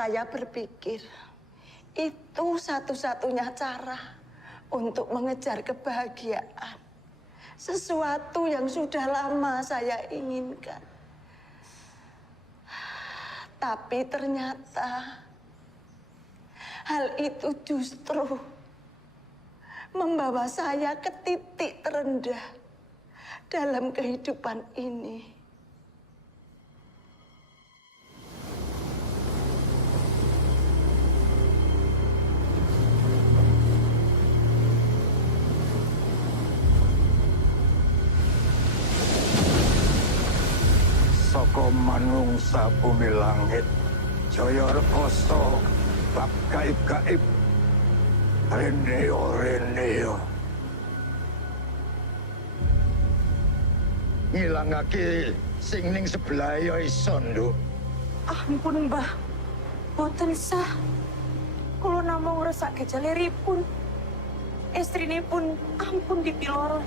Saya berpikir itu satu-satunya cara untuk mengejar kebahagiaan. Sesuatu yang sudah lama saya inginkan. Tapi ternyata hal itu justru membawa saya ke titik terendah dalam kehidupan ini. Saka manungsa bumi langit, Jaya Rekoso, bab gaib-gaib, Reneo. Ngilangake sing ning sebelah ya iso, Nduk. Ampun, Mbah. Boten sah. Kula namung ngresake jaleripun. Estrinipun ampun dipiloro.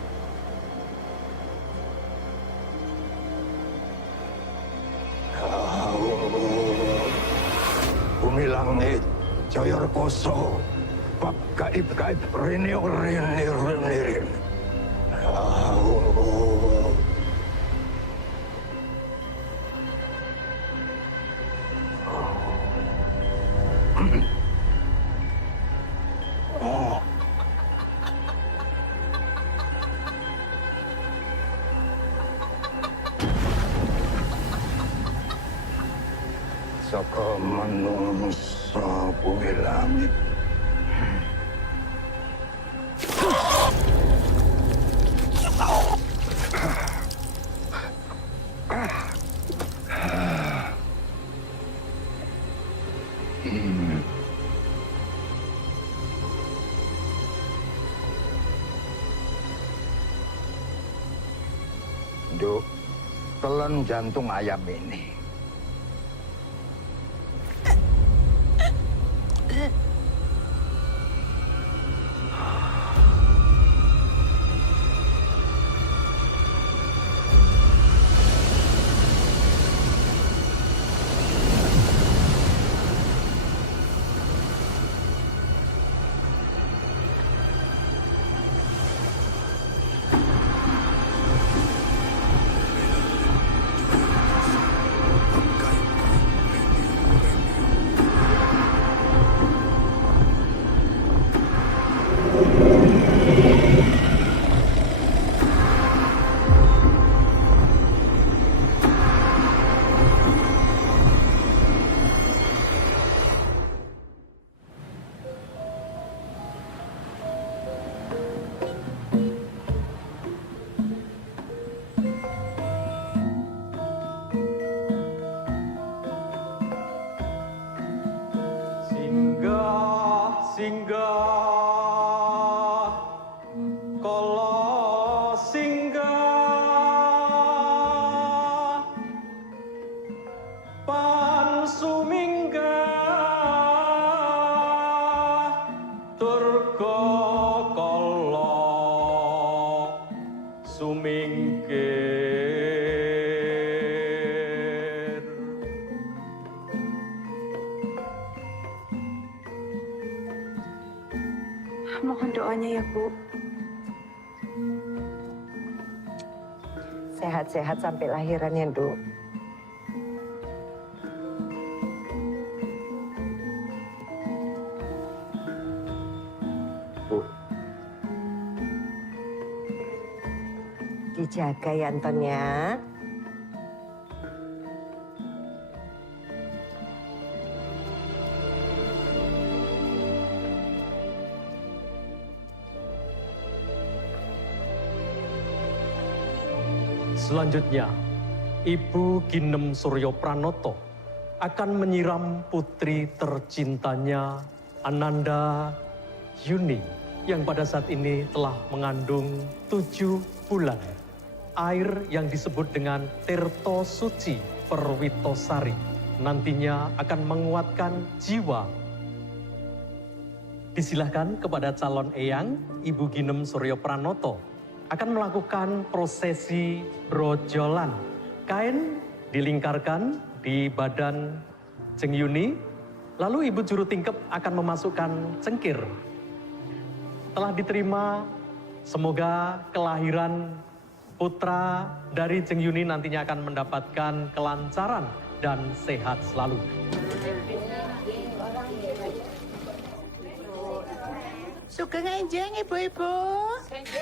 Bumi langit, Jaya Rekoso, bab gaib-gaib, Reneo. Saka manungsa bumi langit. Nduk, telan jantung ayam ini. Singgah, kala singgah, pan suminggah, durga kala sumingkir. Mohon doanya ya, Bu. Sehat-sehat sampai lahiran ya, Nduk. Bu, Dijaga ya, Anton ya. Selanjutnya, Ibu Ginem Suryo Pranoto akan menyiram putri tercintanya Ananda Yuni yang pada saat ini telah mengandung 7 bulan. Air yang disebut dengan Tirto Suci Perwitosari nantinya akan menguatkan jiwa. Disilahkan kepada calon eyang Ibu Ginem Suryo Pranoto akan melakukan prosesi brojolan. Kain dilingkarkan di badan Jeng Yuni, Lalu Ibu Juru Tingkep akan memasukkan cengkir. Telah diterima, semoga kelahiran putra dari Jeng Yuni nantinya akan mendapatkan kelancaran dan sehat selalu. Sugeng enjing ibu-ibu.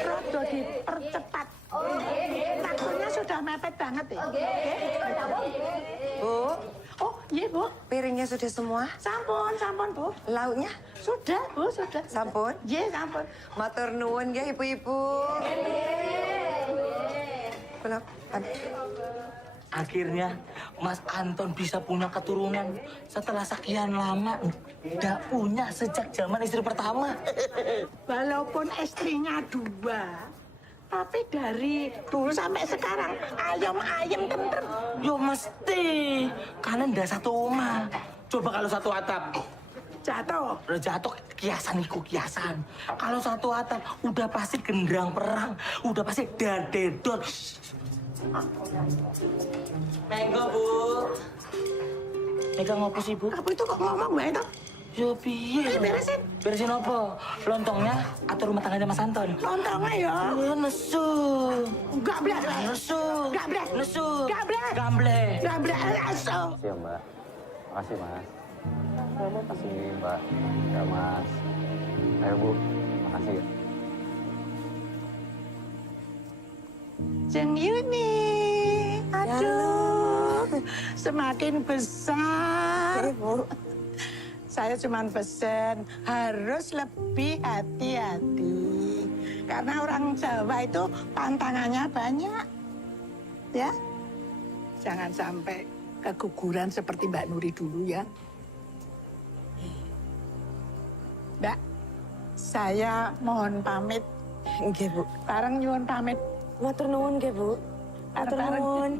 Rodo dipercepat. Waktunya sudah mepet banget ya. Bu, Oh, iya Bu. piringnya sudah semua? Sampun, sampun Bu. Lauknya? Sudah Bu, sudah. Sampun? Iya, sampun. Matur nuwun ya ibu-ibu. Kenapa? Akhirnya Mas Anton bisa punya keturunan setelah sekian lama. Nggak punya sejak zaman istri pertama. Walaupun istrinya 2, tapi dari dulu sampai sekarang ayam tentrem. Yo mesti, kalian udah satu rumah. Coba kalau satu atap, Jatuh. udah jatuh kiasan iku kiasan. Kalau satu atap udah pasti genderang perang, udah pasti dadedot. Menggo Bu. Mega ngopo sih Bu? Apa itu kok ngomong bae toh? Yo piye? Beresin. Beresin apa? Lontongnya atau rumah tangganya Mas Anton? Lontongnya ya. Nesu. Enggak blas. Nesu. Gablek. Nesu. Gablek. Gamble. Gablek aso. Makasih ya Mbak. Makasih Mas. Makasih Mbak. Ya Mas. Ayo Bu. Makasih ya. Jeng Yuni. Aduh. Semakin besar. Bu. Saya cuma pesen harus lebih hati-hati. Karena orang Jawa itu pantangannya banyak. Ya. Jangan sampai keguguran seperti Mbak Nuri dulu ya. Mbak, saya mohon pamit. Nggih, Bu. Bareng nyuwun pamit. Matur nuwun nggih, Bu. Matur Bareng. nuwun.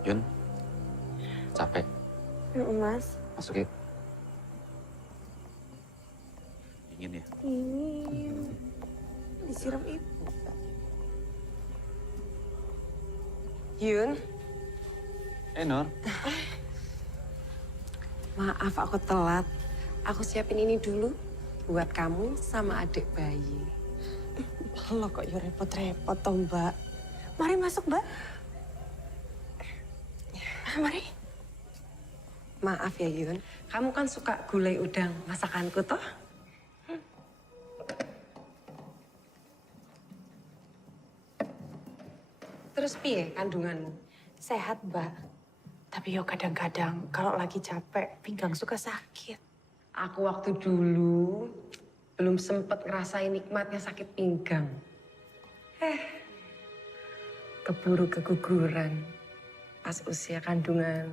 Yun. Capek. Mas. Masuk yuk. Dingin ya. Ini disiram ibu. Yun, Nur. Maaf aku telat. Aku siapin ini dulu buat kamu sama adik bayi. Lo kok ya repot-repot toh, Mbak. Mari masuk, Mbak. Mari. Maaf ya Yun, kamu kan suka gulai udang masakanku toh? Terus piye kandunganmu? Sehat, Mbak. Tapi yo kadang-kadang kalau lagi capek, pinggang suka sakit. Aku waktu dulu belum sempet ngerasain nikmatnya sakit pinggang. Keburu keguguran pas usia kandungan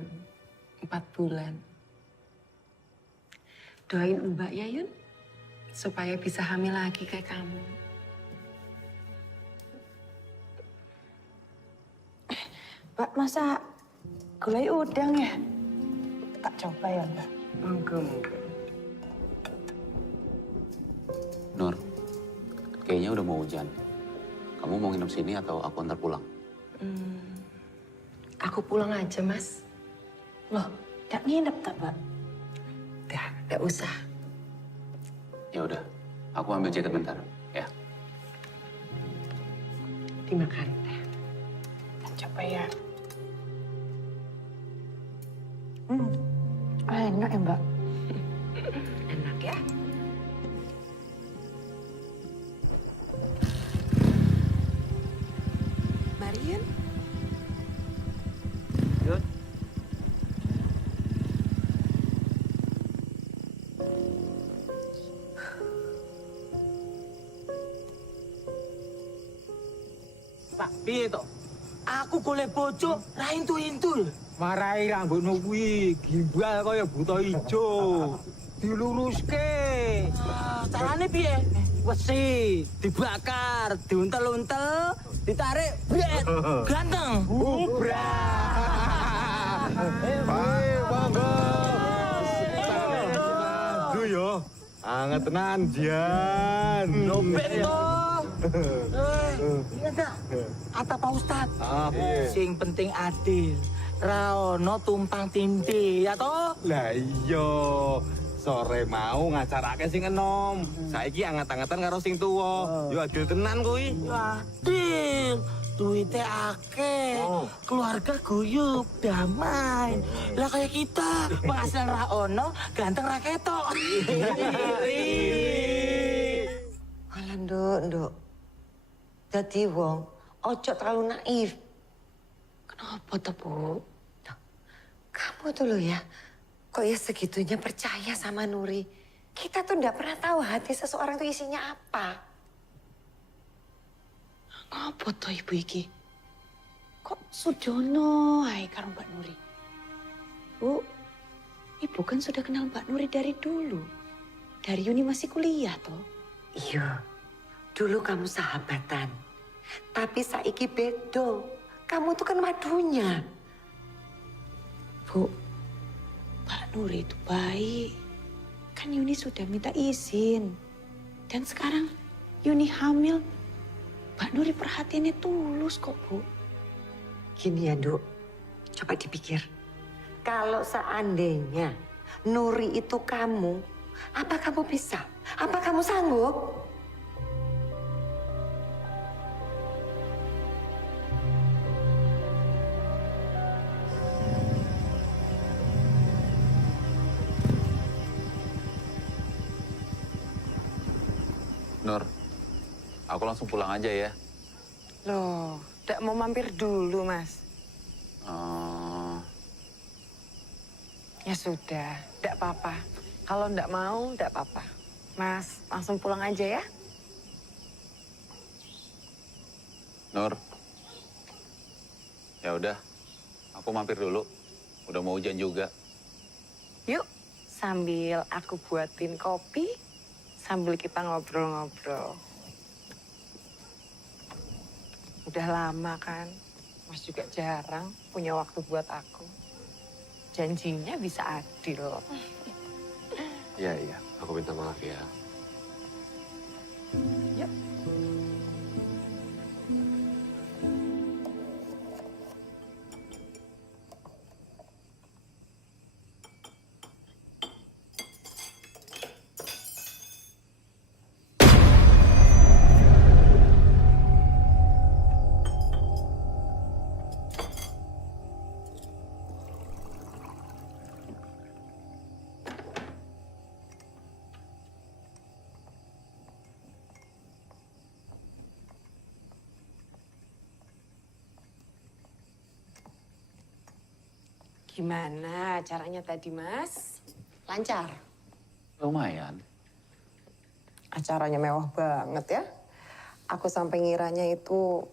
4 bulan. Doain Mbak ya Yun, supaya bisa hamil lagi kayak kamu. Mbak, masa gulai udang ya? Tak coba ya, Mbak. Monggo. Nur. Kayaknya udah mau hujan. Kamu mau nginep sini atau aku antar pulang? Aku pulang aja, Mas. Loh, tak nginep tak, Mbak? Nggak usah. Ya udah. Aku ambil jaket bentar. Ya. Dimakan. Tak coba ya. Enak ya, Mbak? Enak ya? Marian? Yun. Pak, piye to? Aku golek bojo ra intu-intul. Marai rambutmu kuwi gimbal kaya buta ijo. Diluruske. Carane piye? Wesi dibakar, diuntel-untel, ditarik, bret. Ganteng. Ubrak. Monggo. Madu yo. Anget tenan, Dian. Lobet to. Iya dah. Kata Pak Ustad. Sing penting adil. Raono tumpang tindih, ya toh? Lah iya. Sore mau ngacarake sing enom. Saiki anget-angetan karo sing tuwa. Yo adil tenan kuwi. Adil. Duitnya akeh. Keluarga guyup, damai. Lah kayak kita, penghasilan Raono, ganteng raketok. Alah, Nduk. Dadi wong, ojo terlalu naif. Kenapa tuh, Bu? Kamu tuh loh ya, kok ya segitunya percaya sama Nuri. Kita tuh nggak pernah tahu hati seseorang tuh isinya apa. Ngapa tuh Ibu iki? Kok sudono ae karo Mbak Nuri? Bu, Ibu kan sudah kenal Mbak Nuri dari dulu. Dari Yuni masih kuliah toh. Iya, dulu kamu sahabatan. Tapi saiki bedo. Kamu tuh kan madunya. Bu, Mbak Nuri itu baik. Kan Yuni sudah minta izin. Dan sekarang Yuni hamil. Mbak Nuri perhatiannya tulus kok, Bu. Gini ya, Nduk. Coba dipikir. Kalau seandainya Nuri itu kamu, apa kamu bisa? Apa kamu sanggup? Nur, aku langsung pulang aja ya. Loh, nggak mau mampir dulu, Mas. Ya sudah, nggak apa-apa. Kalau nggak mau, nggak apa-apa. Mas, langsung pulang aja ya. Nur, ya udah, aku mampir dulu. Udah mau hujan juga. Yuk, sambil aku buatin kopi, sambil kita ngobrol-ngobrol. Udah lama kan, Mas juga jarang punya waktu buat aku. Janjinya bisa adil. Iya, aku minta maaf ya. Yuk. Gimana acaranya tadi, Mas? Lancar? Lumayan. Acaranya mewah banget ya. Aku sampai ngiranya itu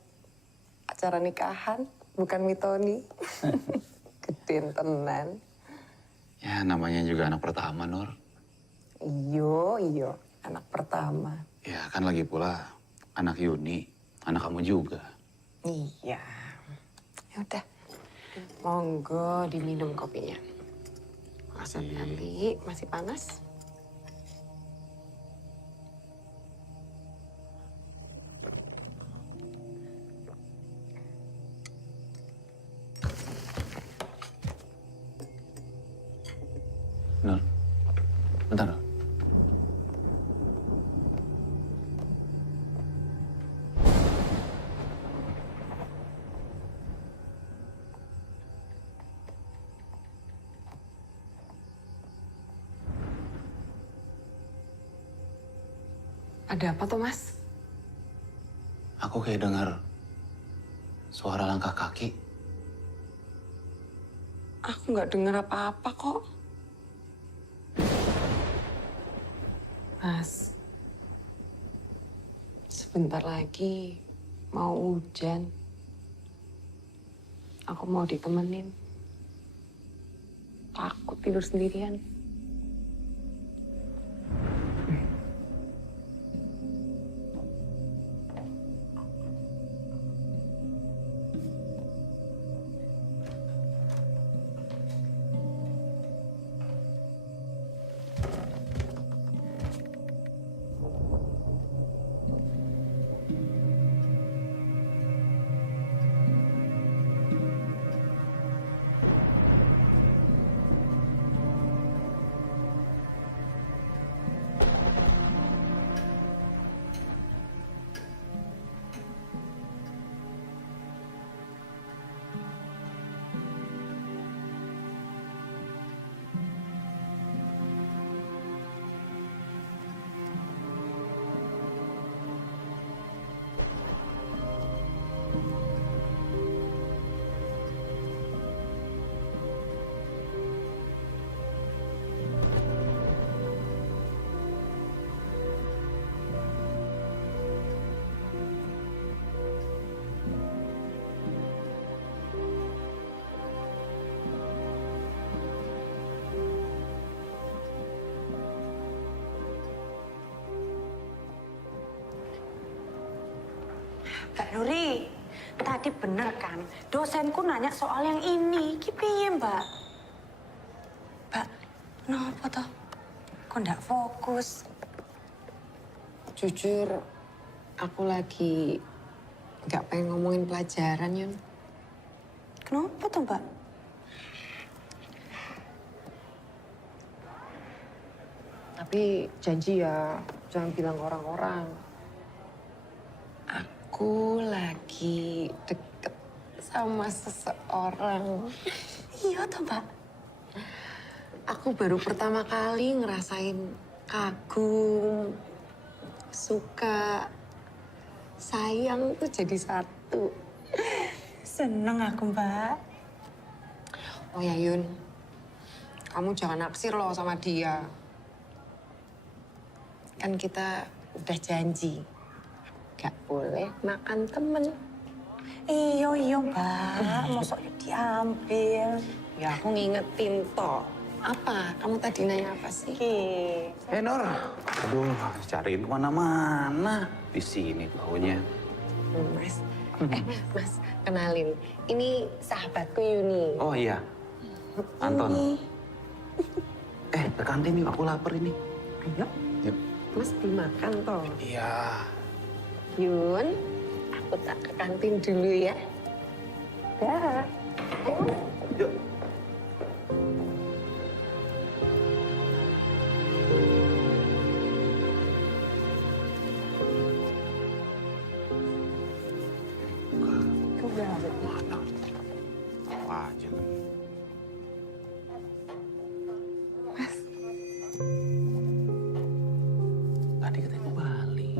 acara nikahan, bukan mitoni. Geden tenan. Ya, namanya juga anak pertama, Nur. Iyo, anak pertama. Ya, kan lagi pula anak Yuni, anak kamu juga. Iya. Ya udah. Monggo diminum kopinya. Tapi masih panas. Nur, bentar. Nur. Ada apa tuh, Mas? Aku kayak dengar suara langkah kaki. Aku nggak dengar apa-apa kok. Mas, sebentar lagi mau hujan. Aku mau ditemenin. Takut tidur sendirian. Mbak Nuri, tadi bener kan? Dosenku nanya soal yang ini. Ki piye, Mbak? Mbak, kenapa toh? Kok ndak fokus? Jujur, aku lagi nggak pengen ngomongin pelajaran, Yun. Kenapa tuh, Mbak? Tapi janji ya, jangan bilang orang-orang. Aku lagi deket sama seseorang. Iya tuh, Mbak. Aku baru pertama kali ngerasain kagum, suka, sayang tuh jadi satu. Seneng aku, Mbak. Oh ya Yun, kamu jangan naksir loh sama dia. Kan kita udah janji, gak boleh makan temen. Iya, Mbak. Mosok diambil. Ya aku ngingetin toh. Apa? Kamu tadi nanya apa sih? Nur. Aduh, cariin kemana-mana. Di sini baunya. Mas, Mas, kenalin. Ini sahabatku Yuni. Oh iya, Anton. Ke kantin yuk, aku lapar ini. Ayo, Yuk. Mas dimakan toh. Iya. Yun, aku tak ke kantin dulu ya. Dah. Yuk. Mana? Aja lagi. Tadi katanya mau balik.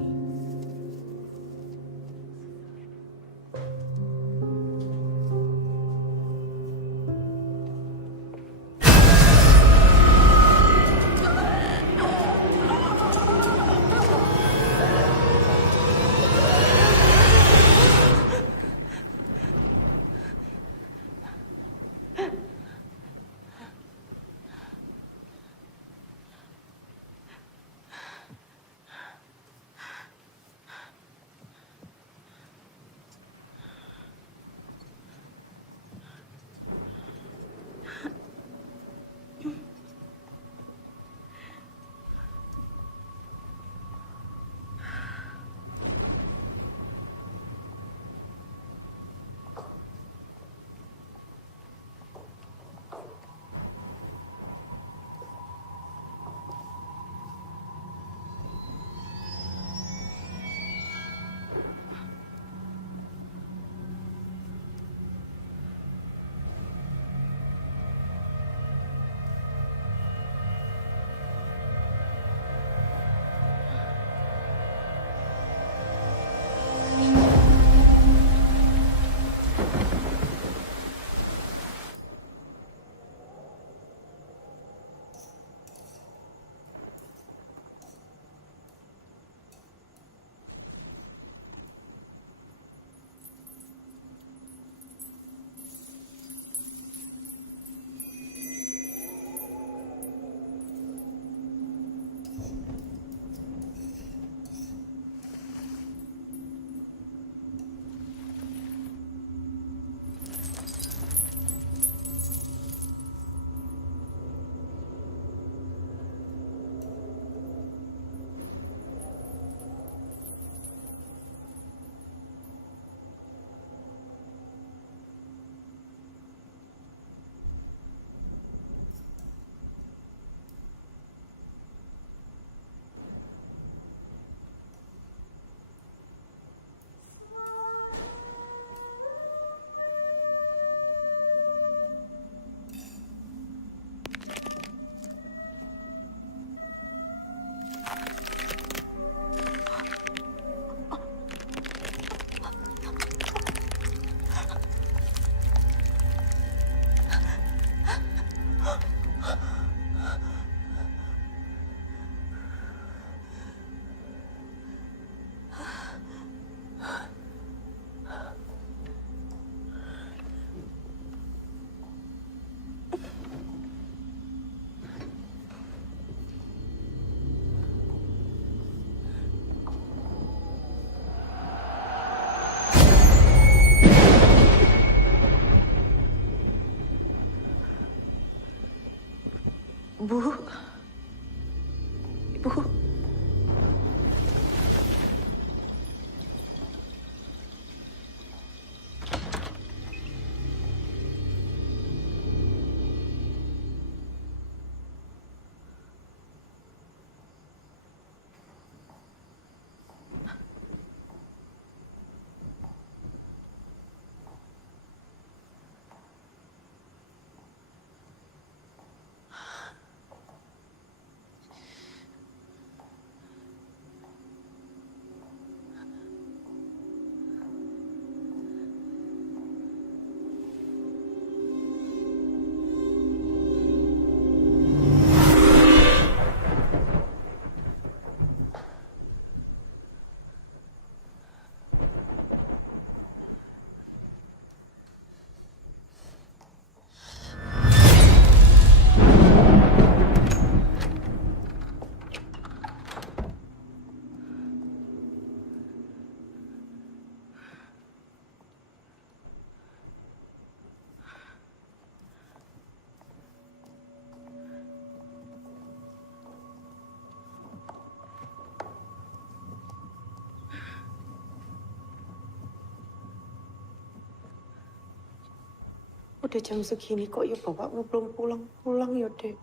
Udah jam segini kok ya bapakmu belum pulang-pulang ya, Dek.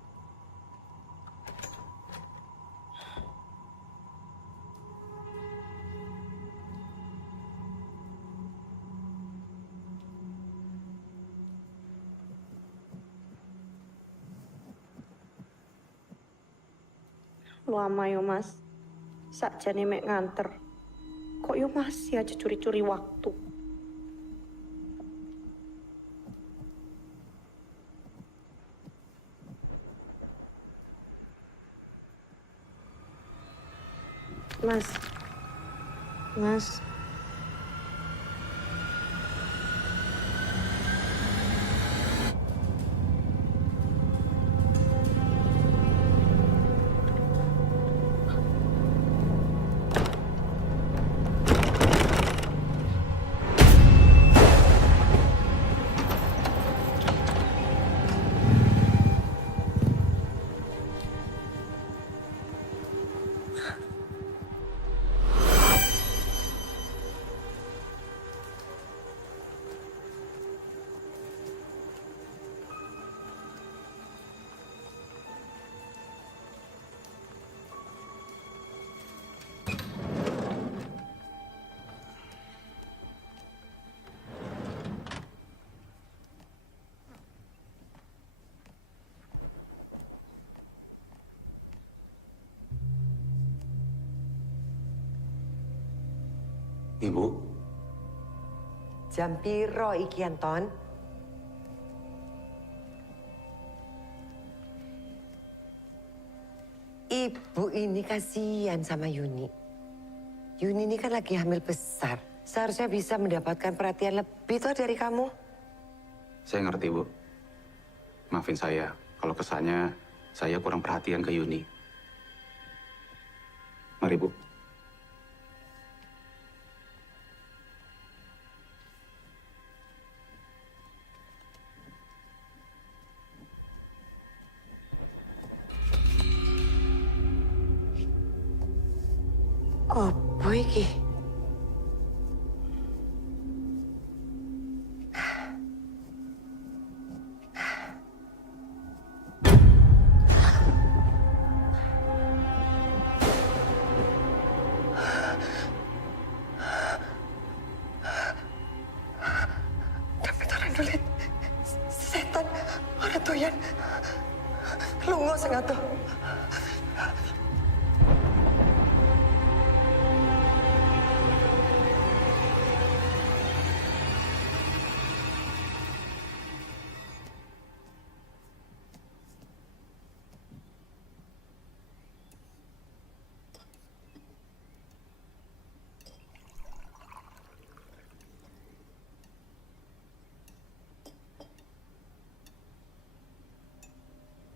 Lama yo, Mas. Sakjane mek nganter. Kok yo masih aja curi-curi waktu. Mas. Mas. Ibu, Jam piro iki, Anton? Ibu ini kasihan sama Yuni. Yuni ini kan lagi hamil besar. Seharusnya bisa mendapatkan perhatian lebih tuh dari kamu. saya ngerti, Bu. Maafin saya kalau kesannya saya kurang perhatian ke Yuni. Mari, Bu. Apa iki? Tapi orang nulit setan orang doyan lungo sing atuh.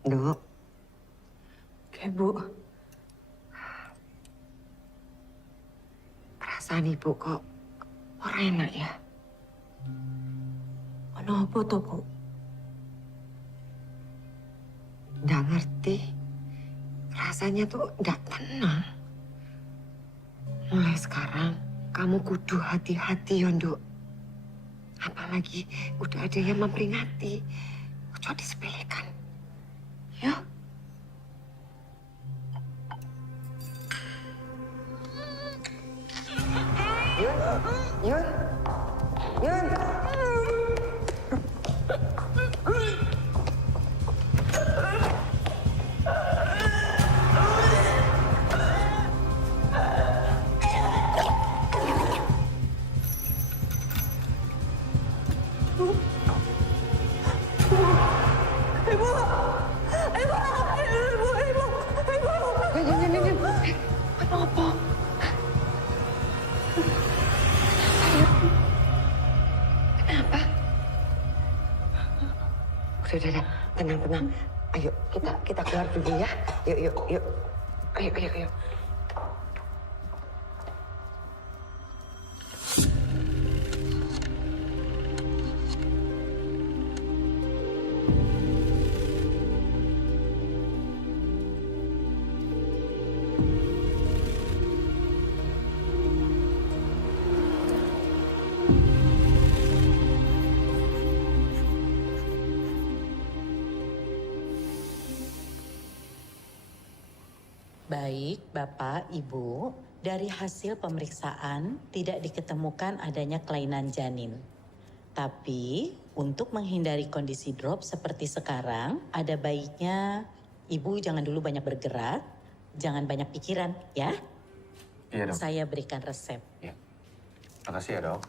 Duk, Oke, Bu. perasaan ibu kok orang enak ya? Ono apa to, Bu? Nggak ngerti. Rasanya tuh nggak tenang. Mulai sekarang kamu kudu hati-hati, Yonduk. Apalagi udah ada yang memperingati. Ojo disepelekan. Ya? Yun, Yun, Yun. Udah, tenang. Ayo, kita keluar dulu ya. Yuk. Ayo. Baik, Bapak, Ibu, dari hasil pemeriksaan tidak diketemukan adanya kelainan janin. Tapi untuk menghindari kondisi drop seperti sekarang, ada baiknya Ibu jangan dulu banyak bergerak, jangan banyak pikiran, ya. Iya, Dok. Saya berikan resep. Iya. Makasih ya, Dok.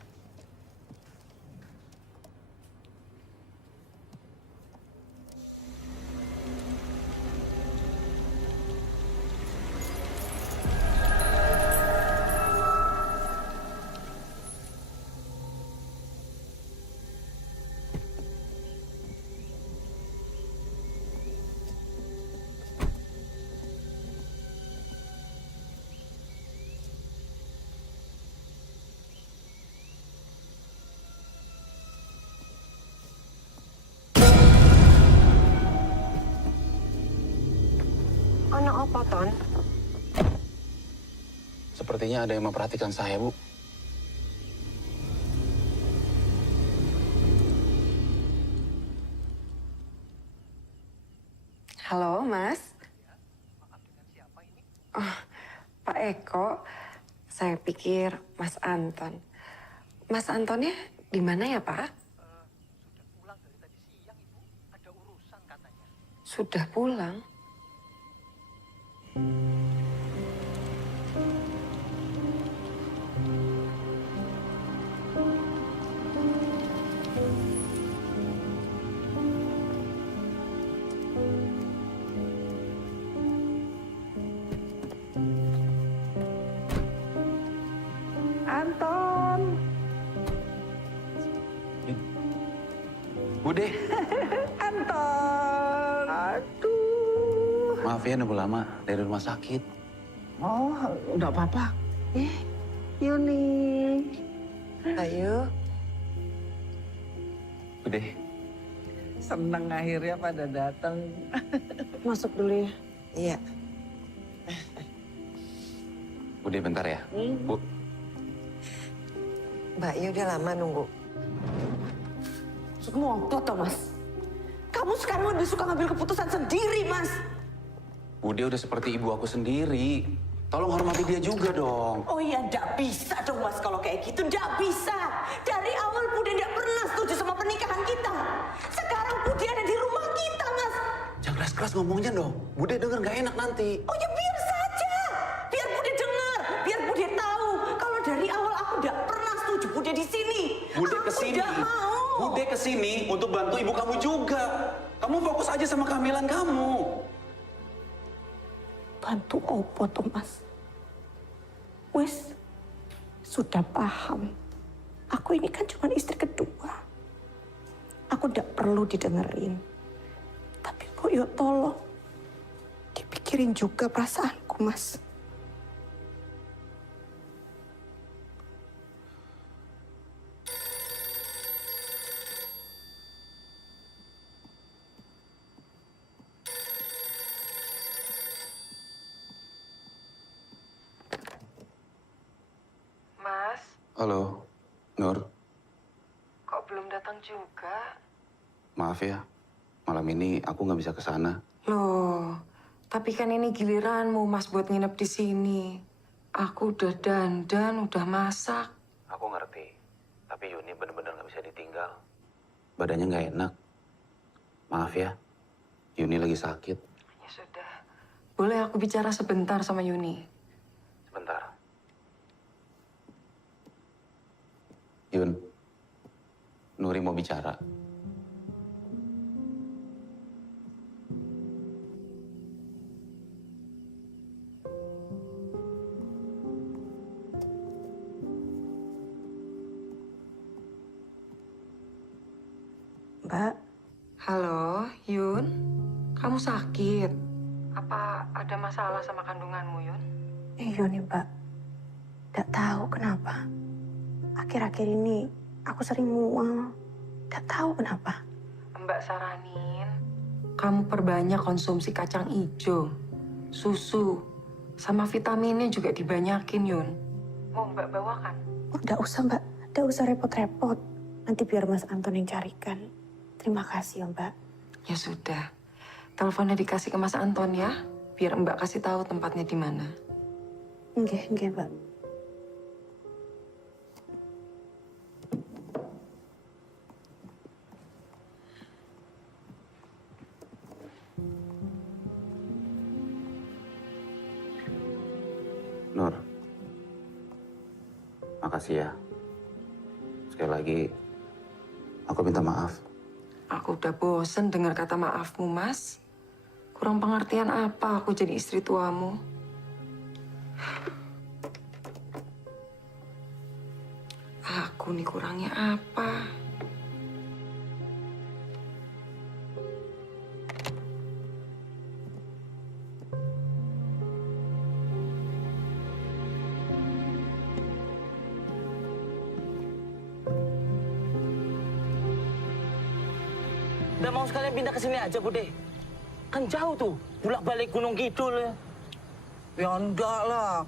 Ono apa, Ton? Sepertinya ada yang memperhatikan saya, Bu. Halo, Mas. Oh, Pak Eko, saya pikir Mas Anton. Mas Antonnya di mana ya, Pak? Sudah pulang dari tadi siang, Ibu. Ada urusan katanya. Sudah pulang? Anton. Bude, Anton. Aduh. maaf ya nunggu lama dari rumah sakit. Oh, enggak apa-apa. Yuni. Ayo. Bude, Seneng akhirnya pada datang. Masuk dulu ya. Iya. Bude bentar ya. Bu, Mbak Yu udah lama nunggu. Maksudmu apa toh, Mas? Kamu sekarang lebih suka ngambil keputusan sendiri, Mas. Bude udah seperti ibu aku sendiri. Tolong hormati dia juga dong. Oh iya, ndak bisa dong, Mas. Kalau kayak gitu, ndak bisa. Dari awal Bude ndak pernah setuju sama pernikahan kita. Sekarang Bude ada di rumah kita, Mas. Jangan keras-keras ngomongnya dong. Bude denger nggak enak nanti. Oh ya biar saja. Biar Bude dengar. Biar Bude tahu. Kalau dari awal aku ndak pernah setuju Bude di sini. Bude Aku kesini. ndak mau. Bude kesini untuk bantu ibu kamu juga. Kamu fokus aja sama kehamilan kamu. Bantu opo tuh, Mas? Wes, sudah paham. Aku ini kan cuma istri kedua. Aku ndak perlu didengerin. Tapi kok yuk tolong dipikirin juga perasaanku, Mas. Mas, Halo, Nur. kok belum datang juga? Maaf ya, malam ini aku nggak bisa ke sana. Loh, tapi kan ini giliranmu, Mas, buat nginep di sini. Aku udah dandan, udah masak. Aku ngerti, tapi Yuni bener-bener nggak bisa ditinggal. Badannya nggak enak. Maaf ya, Yuni lagi sakit. Ya sudah. Boleh aku bicara sebentar sama Yuni? Sebentar. Yun, Nuri mau bicara. Mbak, Halo, Yun. Kamu sakit? Apa ada masalah sama kandunganmu, Yun? iya nih Mbak. Nggak tahu kenapa. Akhir-akhir ini aku sering mual. Nggak tahu kenapa. Mbak saranin, kamu perbanyak konsumsi kacang hijau, susu, sama vitaminnya juga dibanyakin, Yun. Mau Mbak bawakan? Oh, nggak usah Mbak. Nggak usah repot-repot. Nanti biar Mas Anton yang carikan. Terima kasih ya Mbak. Ya sudah. Teleponnya dikasih ke Mas Anton ya. biar Mbak kasih tahu tempatnya di mana. Nggih, Mbak. Nur, makasih ya. Sekali lagi, aku minta maaf. Aku udah bosen dengar kata maafmu, Mas. Kurang pengertian apa aku jadi istri tuamu? Aku nih kurangnya apa? Udah mau sekalian pindah ke sini aja, Bude. Kan jauh tuh, bolak-balik Gunung Kidul ya. Ya enggak lah.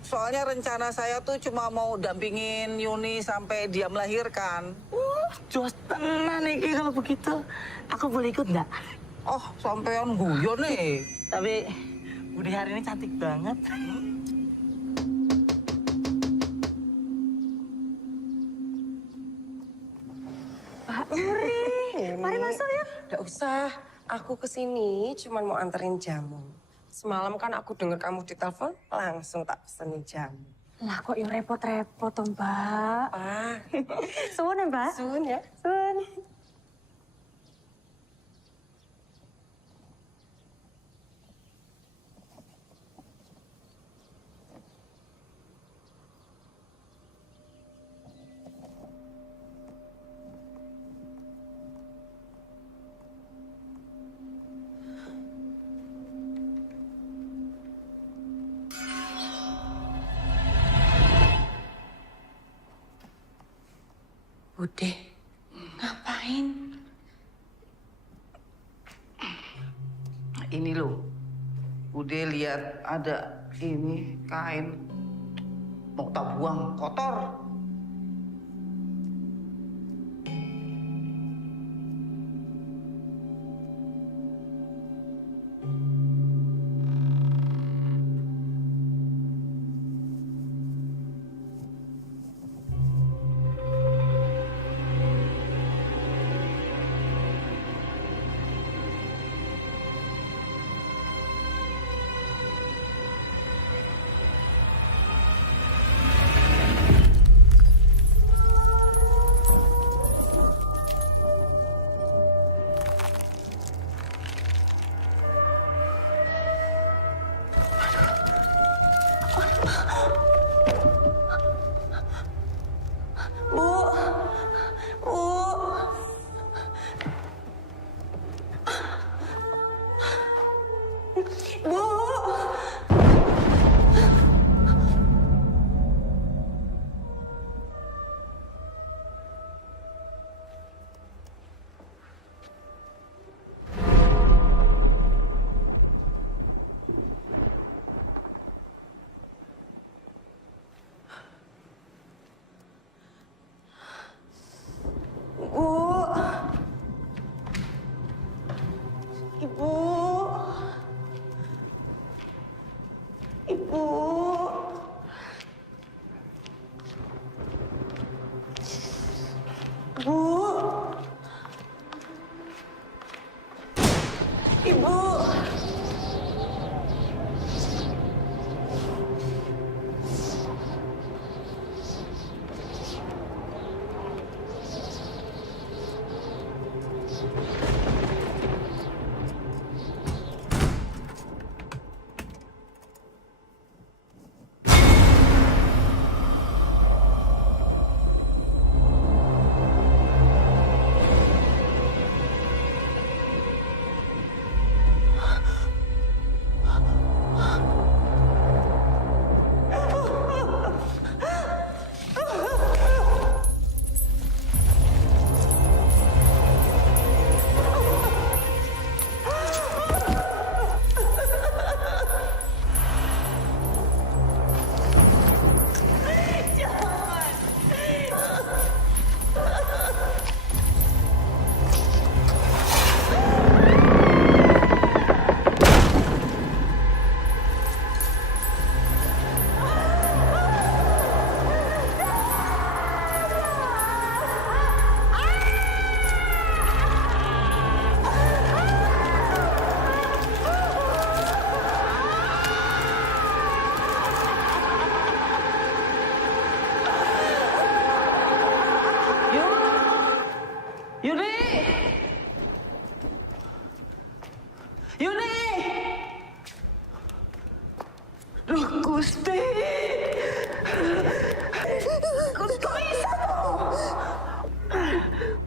Soalnya rencana saya tuh cuma mau dampingin Yuni sampai dia melahirkan. Jos tenan nih kalau begitu. Aku boleh ikut nggak? Oh, sampean guyon nih. Tapi Bude hari ini cantik banget. Pak Nuri, mari masuk ya. Nggak usah, aku kesini cuma mau anterin jamu. Semalam kan aku dengar kamu ditelepon, langsung tak pesenin jamu. Lah kok yang repot-repot toh, Mbak. Ah, Suwun ya, Mbak. sun ya. Suwun. Bude, Ngapain? Ini loh, udah lihat ada ini kain mau tak buang kotor.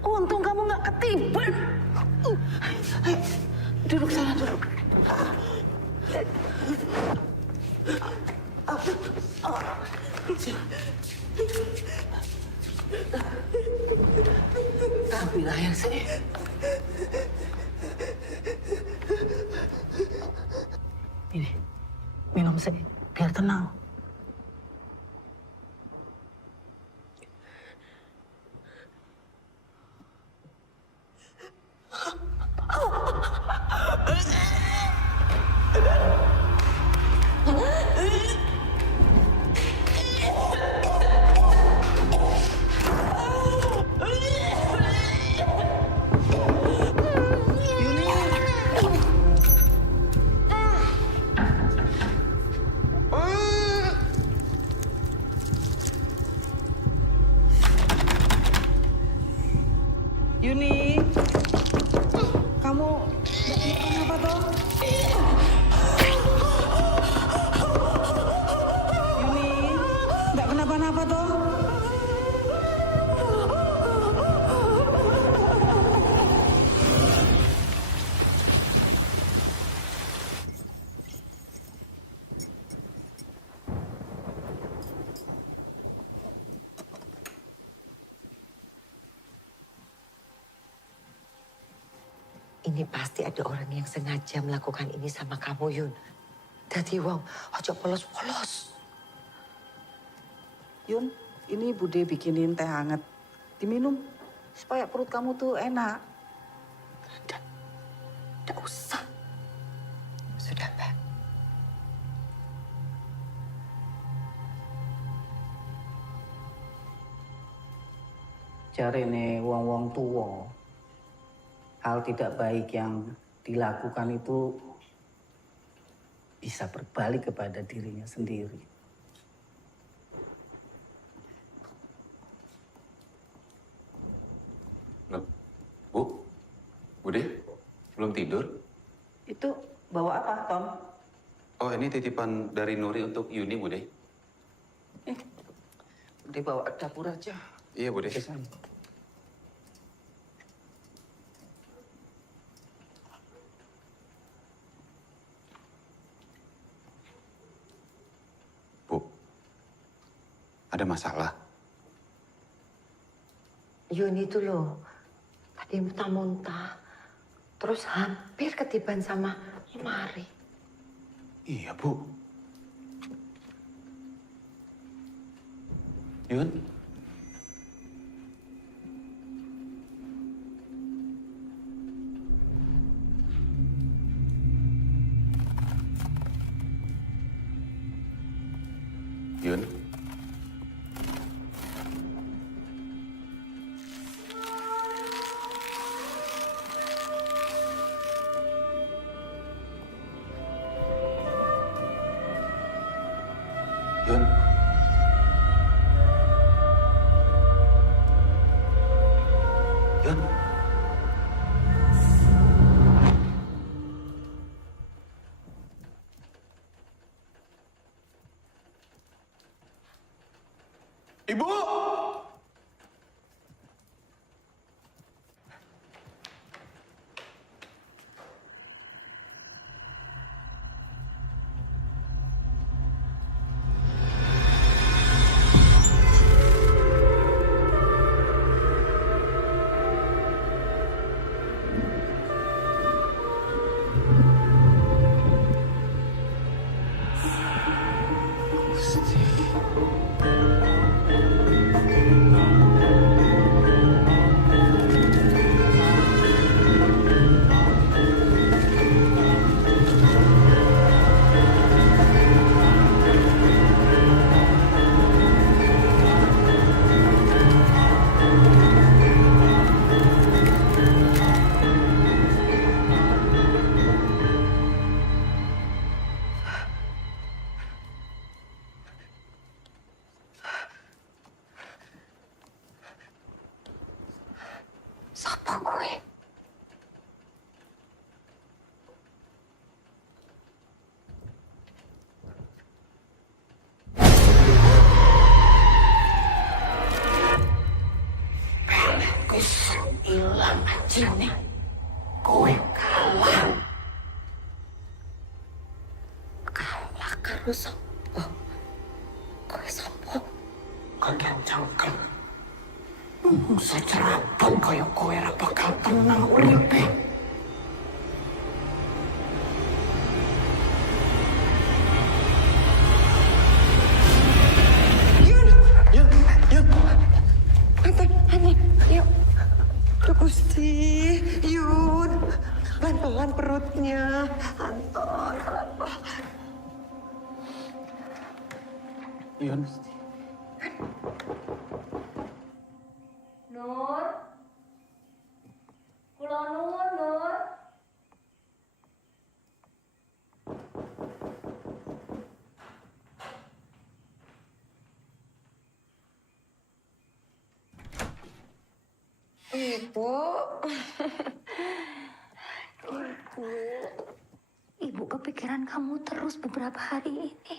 Untung kamu nggak ketiban. Duduk sana, duduk. Ambil air sih. Ini, minum sih, biar tenang. Yuni, kamu kenapa toh? Yuni, nggak kenapa-napa toh? Ini pasti ada orang yang sengaja melakukan ini sama kamu, Yun. Dadi wong, ojo polos-polos. Yun, ini Bude bikinin teh hangat. Diminum supaya perut kamu tuh enak. Nggak usah. Sudah, Mbak. Jarene wong-wong tua, hal tidak baik yang dilakukan itu bisa berbalik kepada dirinya sendiri. Loh, Bu? Bude? Belum tidur? Itu bawa apa, Tom? Oh, ini titipan dari Nuri untuk Yuni, Bude. Udah bawa ke dapur aja. Iya, Bude. Bu, ada masalah? Yun itu loh, tadi muntah-muntah. Terus hampir ketiban sama lemari. Iya, Bu. Yun? Yun? Yun? Yun? Ibu! Lu sopo? Kowe sopo? Kalian cangkem. Secerabang kaya kowe ra bakal tenang uripe. Anton, yuk. Duh Gusti, Yun. Pelan-pelan perutnya. Anton, pelan-pelan. Yun. Nur. Kula nuwun, Nur. Ibu. Ibu. Ibu kepikiran kamu terus beberapa hari ini.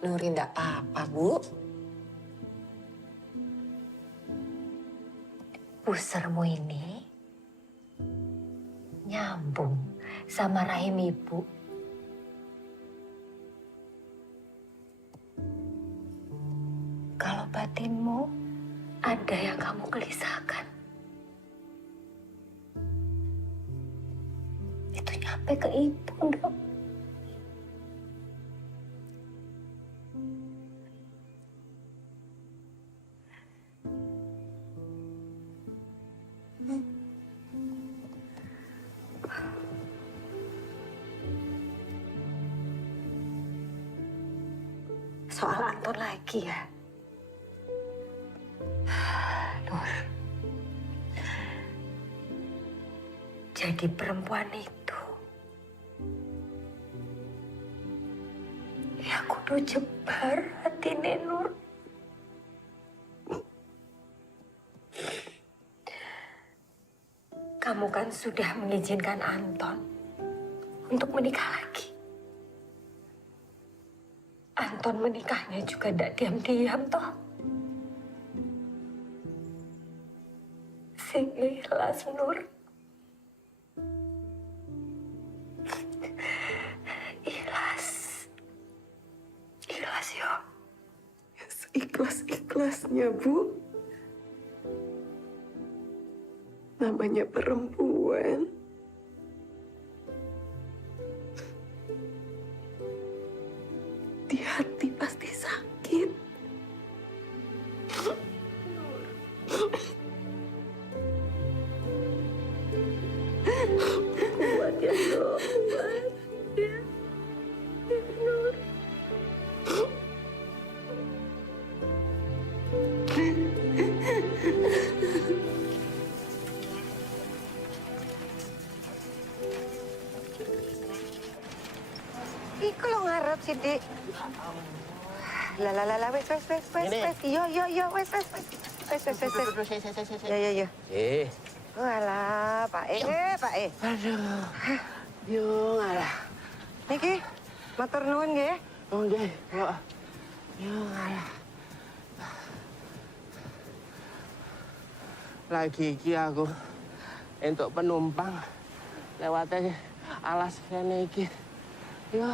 Nuri enggak apa-apa, Bu. Pusermu ini nyambung sama rahim ibu. Kalau batinmu ada yang kamu gelisahkan, itu nyampe ke ibu, dok. Soal Anton lagi ya. Nur. Jadi perempuan itu ya kudu jebar hatine Nur. Kamu kan sudah mengizinkan Anton untuk menikah lagi. Anton menikahnya juga tidak diam-diam toh. Sing ikhlas, Nur. Ikhlas. Ikhlas yo. Ikhlas-ikhlasnya, Bu. Namanya perempuan. Di hati pasti sakit. Kuat ya, Dok. Kuat ya. Nur. Iku lo ngarep sih, Dik. Lah, wes. Yo, wes. Yo. Walah, Pak E. Aduh. Yo, ngalah. Niki, matur nuwun nggih. Nggih, Pak. Yo, ngalah. Lagi iki aku entuk penumpang lewatnya alas kene iki. Yo.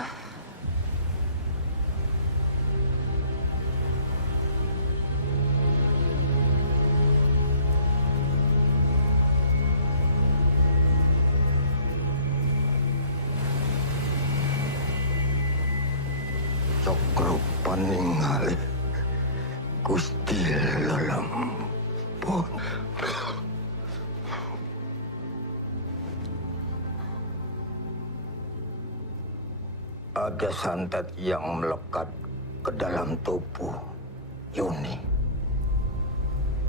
Cokro paningali Gusti Lelempun. Ada santet yang melekat ke dalam tubuh Yuni.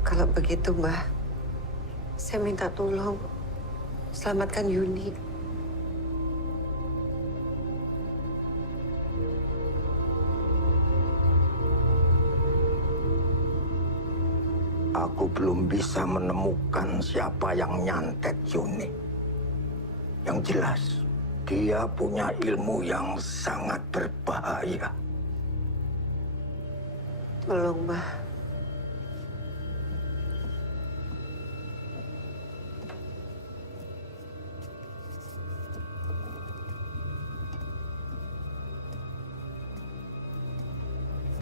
Kalau begitu, Mbah, saya minta tolong selamatkan Yuni. Aku belum bisa menemukan siapa yang nyantet Yuni. Yang jelas, dia punya ilmu yang sangat berbahaya. Tolong, Mbah.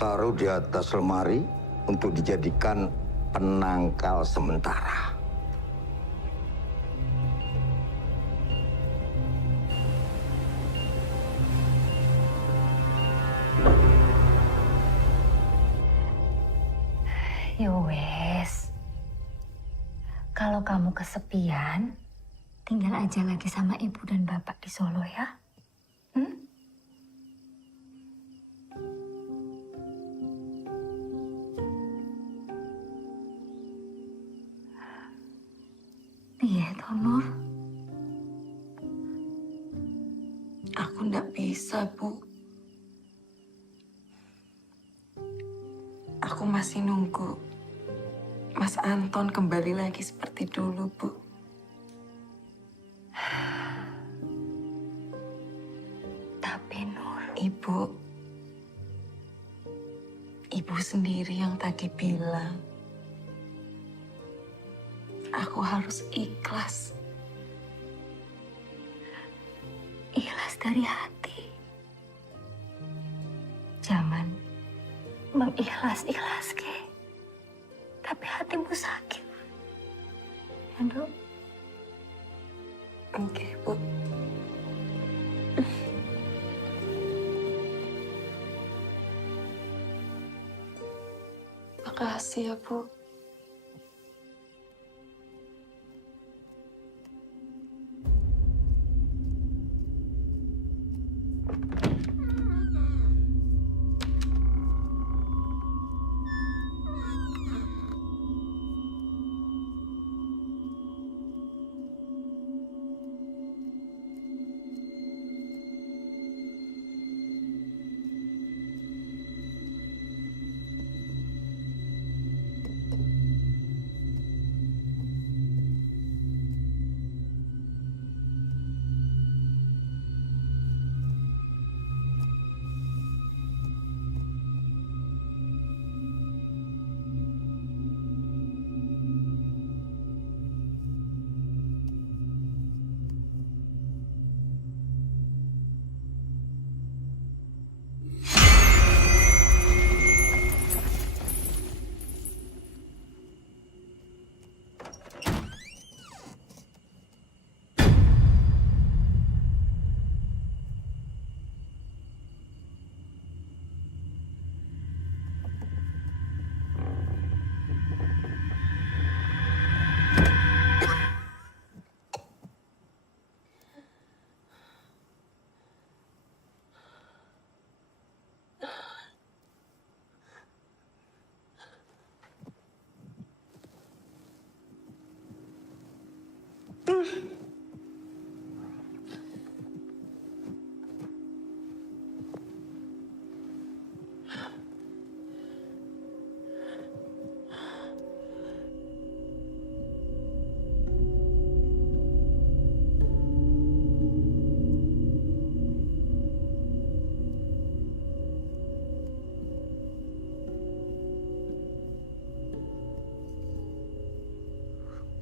taruh di atas lemari untuk dijadikan penangkal sementara. Yowes, kalau kamu kesepian, tinggal aja lagi sama ibu dan bapak di Solo ya. Iya, Nur. Aku ndak bisa, Bu. Aku masih nunggu Mas Anton kembali lagi seperti dulu, Bu. Tapi Nur, Ibu sendiri yang tadi bilang, aku harus ikhlas. ikhlas dari hati. Jangan mengikhlas-ikhlas ke. Tapi hatimu sakit. Ya, Dok? Oke, Bu. Makasih ya, Bu.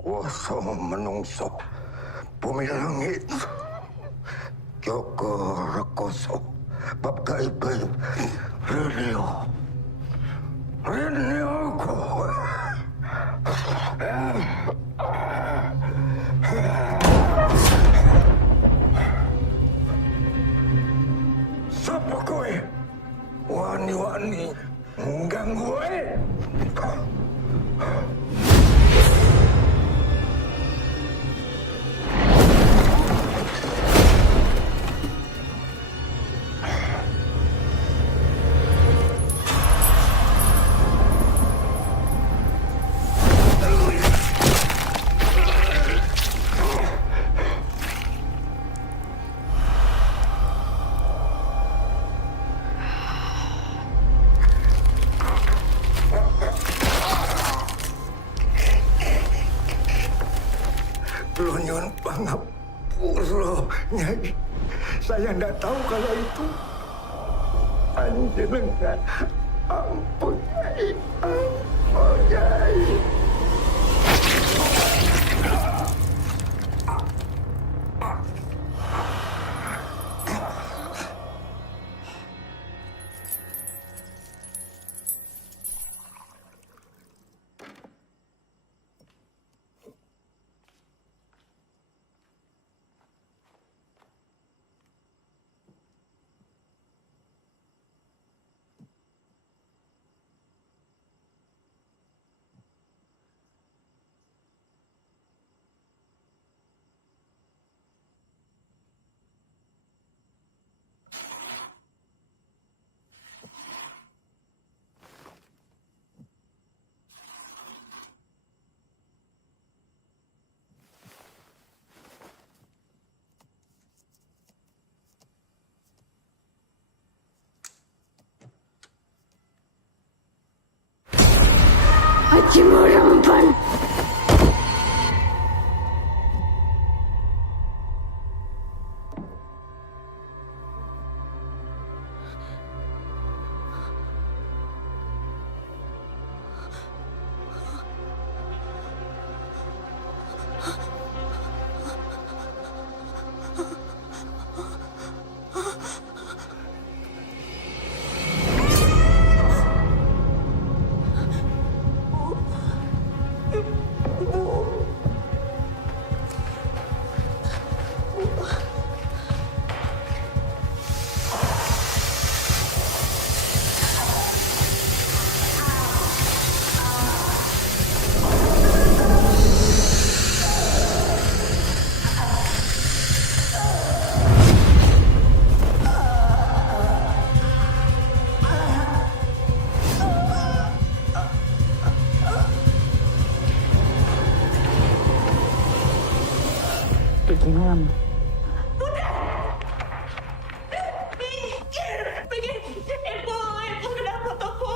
Kuasa menungso bumi langit Joko Rekoso bab gaib-gaib Renio ko Sapa kowe wani-wani ngganggu Nyuwun pangapura, Nyai. Saya tidak tahu kalau itu panjenengan. Ampun, Nyai. Ampun, Nyai. gajimu rempan. Gimana? Ibu kenapa Bu?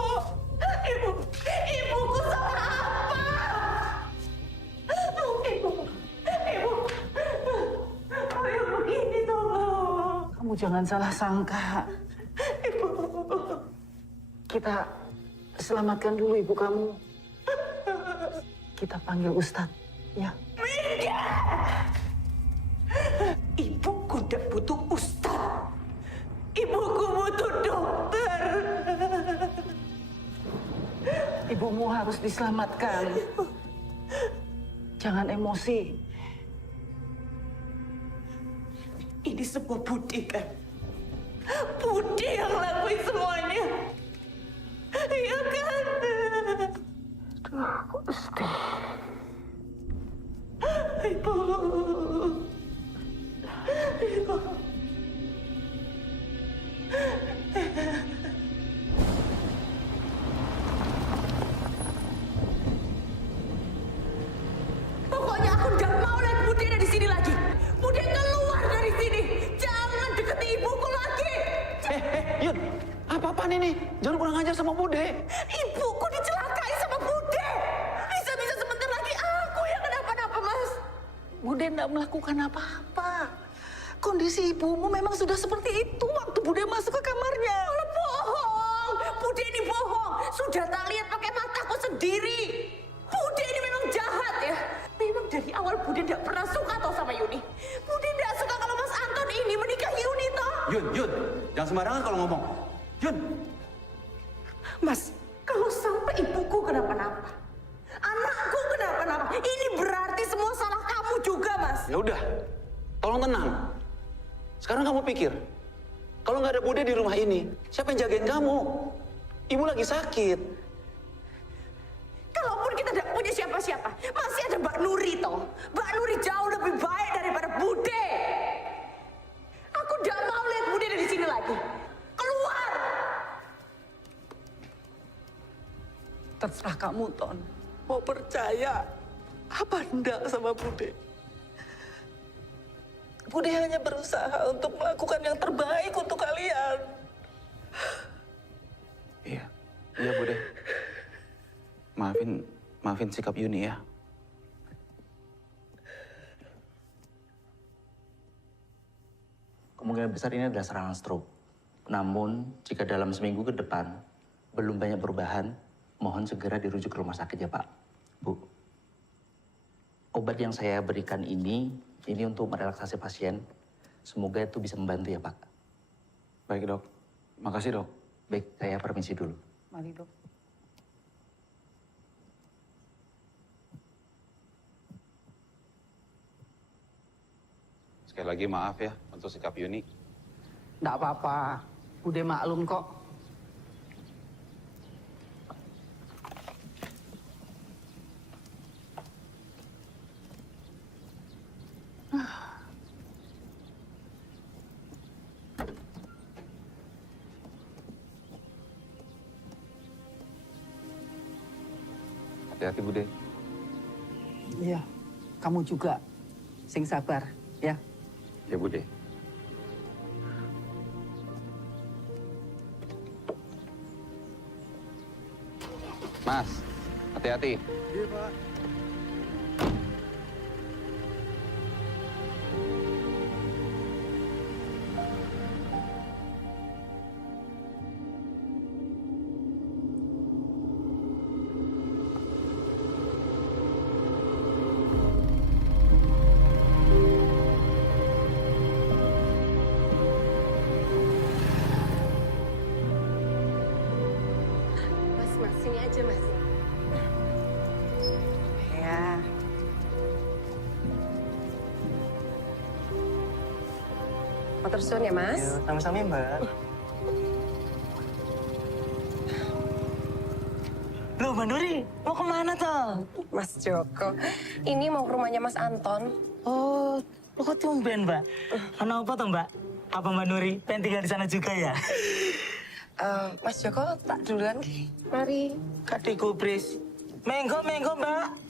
Ibuku salah apa? Ibu, begini toh Bu. Kamu jangan salah sangka. Ibu. Kita selamatkan dulu ibu kamu. Kita panggil Ustadz, ya. Ibuku tidak butuh ustaz. Ibuku butuh dokter. Ibumu harus diselamatkan. Jangan emosi. Ini semua Budi kan? Budi yang lakuin semuanya. Iya kan? Aduh, Gusti. Ibu. Ibu. Pokoknya aku nggak mau lihat Budi ada di sini lagi. Budi keluar dari sini. Jangan deketi ibuku lagi. Yun, apa-apaan ini? Jangan kurang ajar sama Bude. Ibuku dicelakai sama Bude. Bisa-bisa sebentar lagi aku yang kenapa-napa, Mas. Bude tidak melakukan apa-apa. Kondisi ibumu memang sudah seperti itu waktu Bude masuk ke kamarnya. Malah bohong. Bude ini bohong. Sudah tak lihat pakai mataku sendiri. Bude ini memang jahat ya. Memang dari awal Bude tidak pernah suka toh sama Yuni. Bude tidak suka kalau Mas Anton ini menikahi Yuni toh. Yun, jangan sembarangan kalau ngomong. Yun, Mas, kalau sampai ibuku kenapa-napa, anakku kenapa-napa, ini berarti semua salah kamu juga, Mas. ya udah, tolong tenang. Sekarang kamu pikir, kalau nggak ada Bude di rumah ini, siapa yang jagain kamu? Ibu lagi sakit. Kalaupun kita tidak punya siapa-siapa, masih ada Mbak Nuri toh. Mbak Nuri jauh lebih baik daripada Bude. Aku tidak mau lihat Bude ada di sini lagi. Keluar! Terserah kamu, Ton. Mau percaya apa enggak sama Bude? Bude hanya berusaha untuk melakukan yang terbaik untuk kalian. Iya Bude. Maafin sikap Yuni ya. Kemungkinan besar ini adalah serangan stroke. Namun, jika dalam seminggu ke depan belum banyak perubahan, mohon segera dirujuk ke rumah sakit ya Pak. Bu, obat yang saya berikan ini untuk merelaksasi pasien. Semoga itu bisa membantu ya Pak. Baik dok, makasih dok. Baik, saya permisi dulu. Mari, Dok. Sekali lagi maaf ya untuk sikap Yuni. Nggak apa-apa. Bude maklum kok. Hati-hati Bude. Iya, kamu juga. Sing sabar, ya. Ya Bude. Mas, hati-hati. Hati-hati. Iya, Pak. Mas, sini aja, Mas. Ya. Motor susun ya, Mas? Sama-sama Mbak. Loh Mbak Nuri, mau kemana toh? Mas Joko, ini mau ke rumahnya Mas Anton. Oh, lo kok tumben Mbak? Kenapa toh Mbak? Apa Mbak Nuri pengen tinggal di sana juga ya? Mas Joko, tak duluan. Mari. Kadek gubris. Menggo Mbak.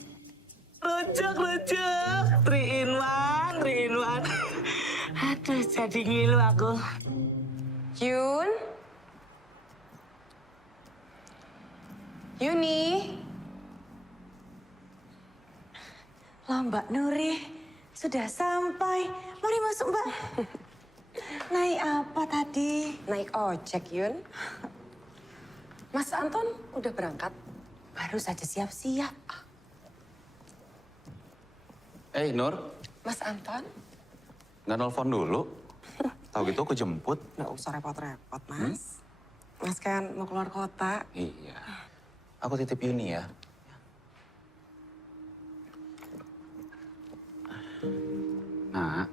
Rujak. 3 in 1. Aduh, jadi ngilu aku. Yun. Yuni. Lah Mbak Nuri, sudah sampai. Mari masuk Mbak. Naik apa tadi? Naik ojek, Yun. Mas Anton udah berangkat? Baru saja siap-siap. Nur, Mas Anton? nggak nelfon dulu? Tahu gitu aku jemput. Nggak usah repot-repot, Mas. Mas kan mau keluar kota. Iya. Aku titip Yuni ya. Nah,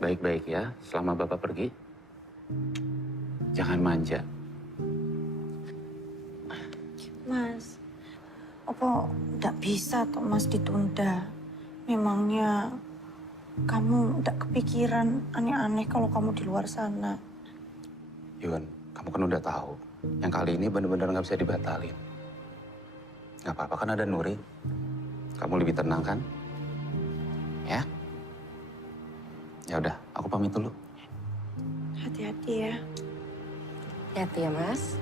baik-baik ya selama Bapak pergi. Jangan manja. Mas, apa nggak bisa toh Mas ditunda? Memangnya kamu nggak kepikiran aneh-aneh kalau kamu di luar sana? Yun, kamu kan udah tahu. Yang kali ini bener-bener nggak bisa dibatalin. Nggak apa-apa kan ada Nuri. Kamu lebih tenang kan? Ya? Ya udah, aku pamit dulu. Hati-hati ya. Hati ya, Mas.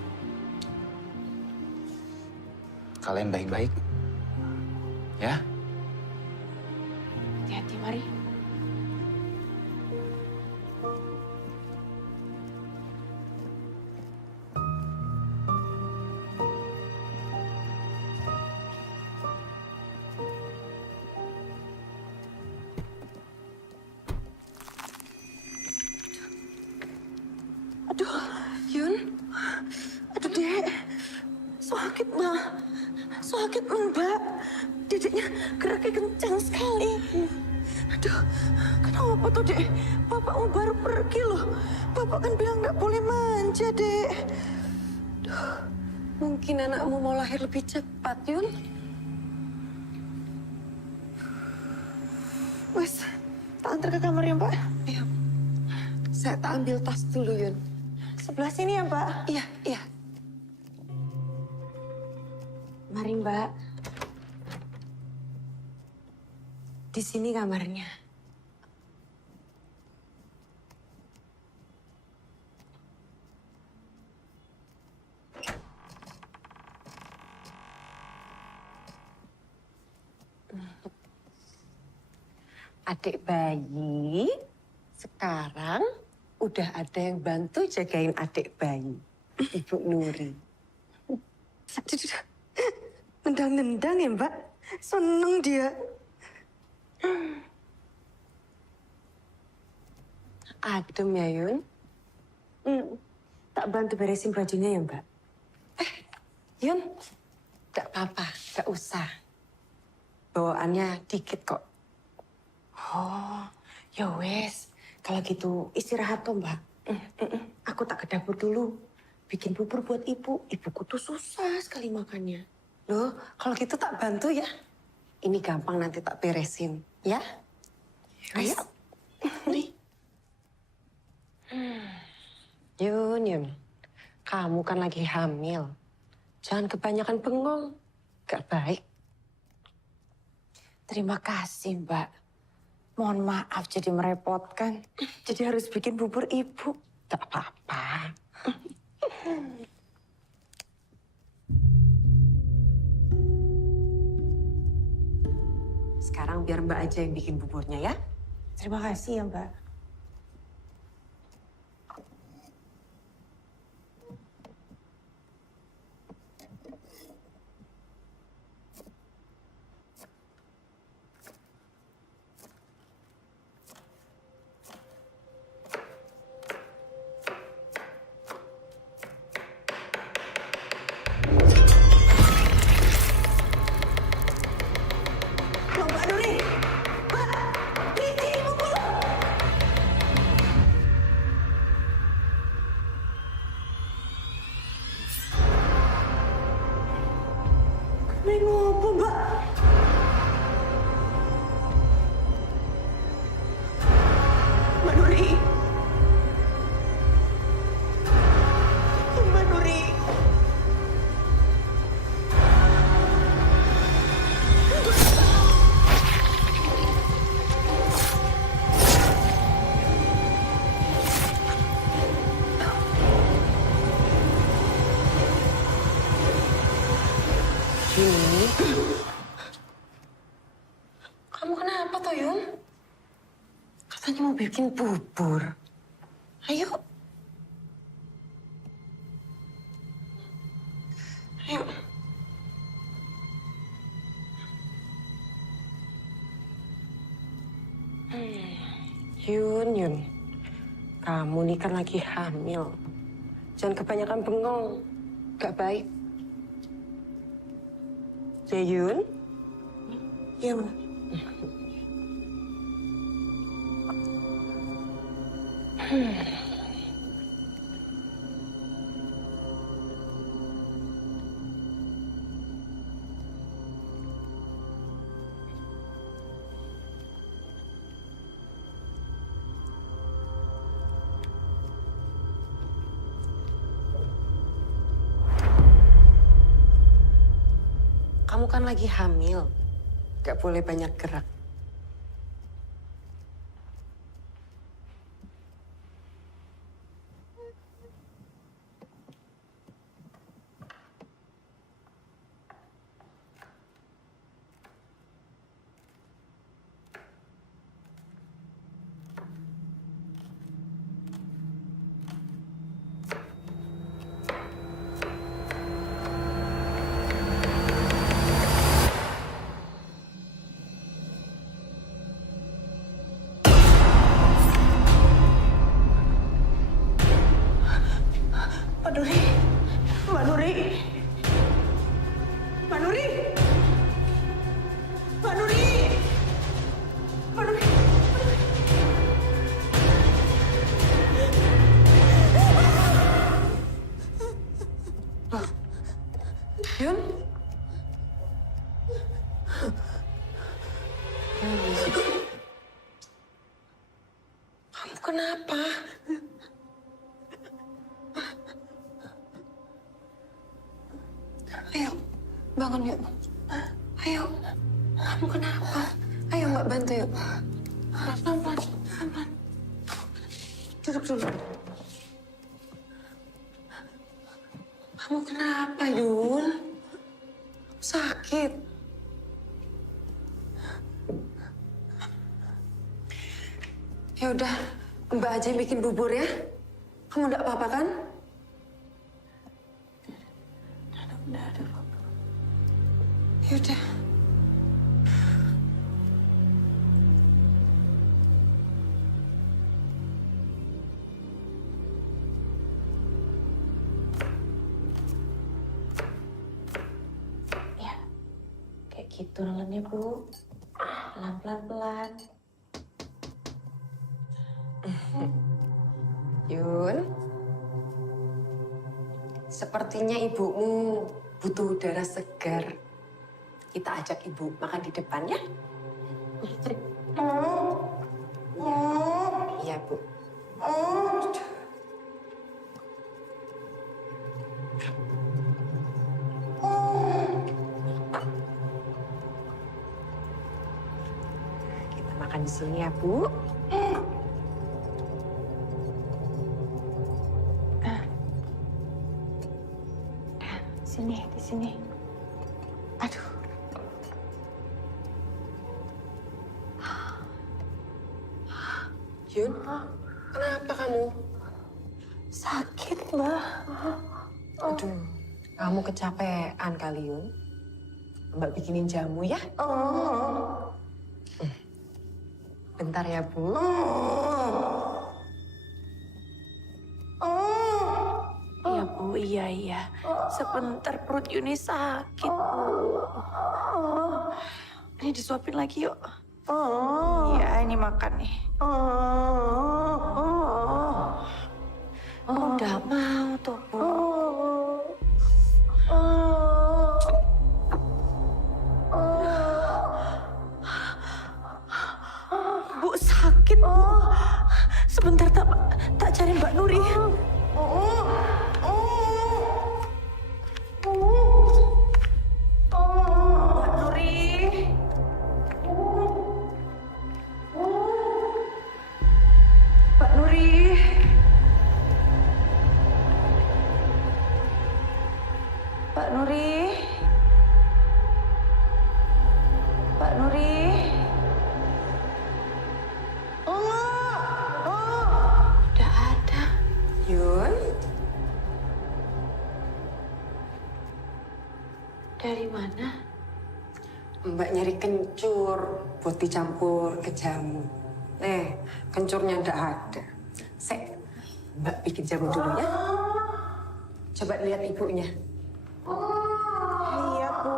Kalian baik-baik. Ya? Hati-hati, mari. Aduh, Yun. Aduh, Dek. Sakit, Mbak. Sakit, Mbak. Dedeknya geraknya kencang sekali. Aduh, kenapa tuh, Dek? Bapakmu baru pergi loh. Bapak kan bilang nggak boleh manja, Dek. Duh, mungkin anakmu mau lahir lebih cepat, Yun. Wes, tak antar ke kamar ya, Mbak. Iya. Saya tak ambil tas dulu, Yun. Sebelah sini ya, Mbak. Iya, iya. Mari, Mbak. Di sini kamarnya. Adik bayi, sekarang udah ada yang bantu jagain adik bayi. Ibu Nuri. Nendang-nendang ya, Mbak. Seneng dia. Adem ya, Yun? Tak bantu beresin bajunya ya, Mbak. Yun, gak apa-apa, gak usah. Bawaannya dikit kok. Oh, ya wes. Kalau gitu istirahat toh, Mbak. Aku tak ke dapur dulu. Bikin bubur buat ibu. Ibuku tuh susah sekali makannya. Loh, kalau gitu tak bantu ya. Ini gampang nanti tak beresin, ya? Ayo. Nih. Yun, kamu kan lagi hamil. Jangan kebanyakan bengong, gak baik. Terima kasih, Mbak. Mohon maaf jadi merepotkan. Jadi harus bikin bubur ibu. Tak apa-apa. Sekarang biar Mbak aja yang bikin buburnya ya. Terima kasih ya, Mbak. Yuni, kamu kenapa toh, Yun? Katanya mau bikin bubur. Ayo. Ayo. Yun. Kamu nih kan lagi hamil. Jangan kebanyakan bengong. Gak baik. Ya, Yun? Iya, Bu. Kamu kan lagi hamil. Gak boleh banyak gerak. Yun? Kamu kenapa? Ayo, bangun yuk. Ayo, kamu kenapa? Ayo Mbak bantu yuk. Pelan-pelan. Duduk dulu. Kamu kenapa, Yun? Sakit. Ya udah, Mbak aja yang bikin bubur ya. Kamu enggak apa-apa kan? Ya udah. Ya, kayak gitu nelennya, Bu. Pelan-pelan. Yun, sepertinya ibumu butuh udara segar. Kita ajak ibu makan di depan ya. Iya, Bu. Kita makan di sini ya, Bu. Di sini. Aduh. Yun, kenapa kamu? Sakit, Mbak. Aduh, kamu kecapean kali, Yun. Mbak bikinin jamu ya. Bentar ya, Bu. Iya, Bu. Iya. Sebentar perut Yuni sakit, Bu. Ini disuapin lagi yuk. Iya, ini makan nih. Udah mau tuh, Bu. Bu, sakit, Bu. Sebentar tak cari Mbak Nuri. Mbak Nuri. Mbak Nuri. Mbak Nuri. Mbak Nuri. Udah ada. Yun, Dari mana? Mbak nyari kencur buat dicampur ke jamu. Kencurnya ndak ada. Mbak bikin jamu dulu ya. Coba lihat ibunya. Iya, Bu.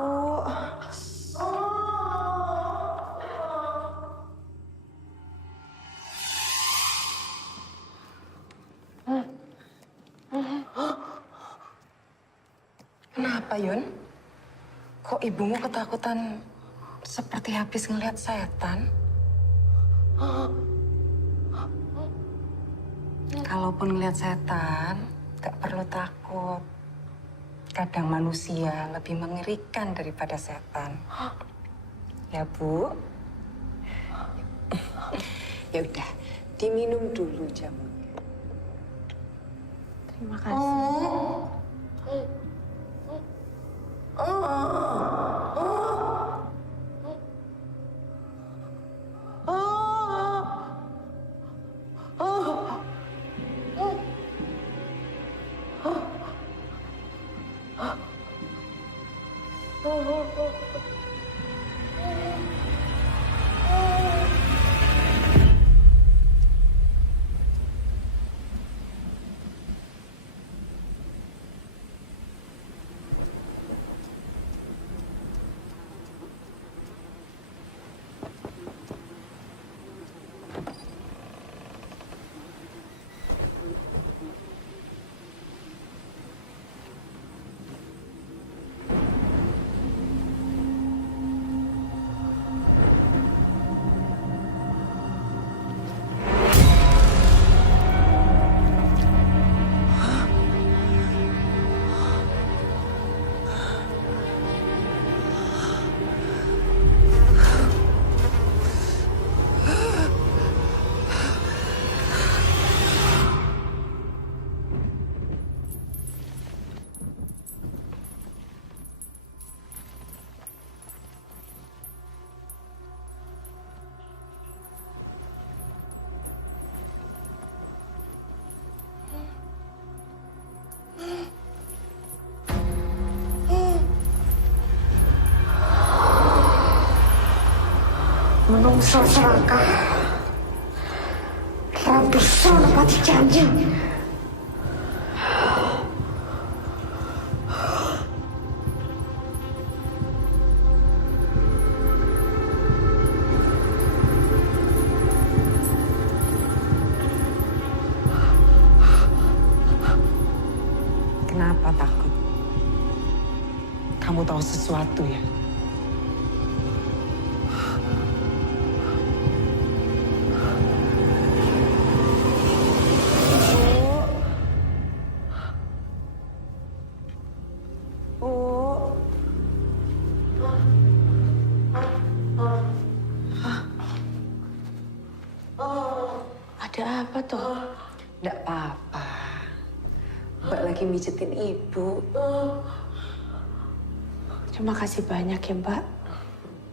Kenapa, Yun? Kok ibumu ketakutan seperti habis ngelihat setan? Kalaupun ngelihat setan, gak perlu takut. Kadang manusia lebih mengerikan daripada setan. Ya, Bu? Ya udah, diminum dulu jamunya. Terima kasih. Menungso serakah. Ra bisa nepati janji. Kenapa takut? Kamu tahu sesuatu ya? Ada apa tuh? Nggak apa-apa. Mbak lagi mijetin ibu. Terima kasih banyak ya, Mbak.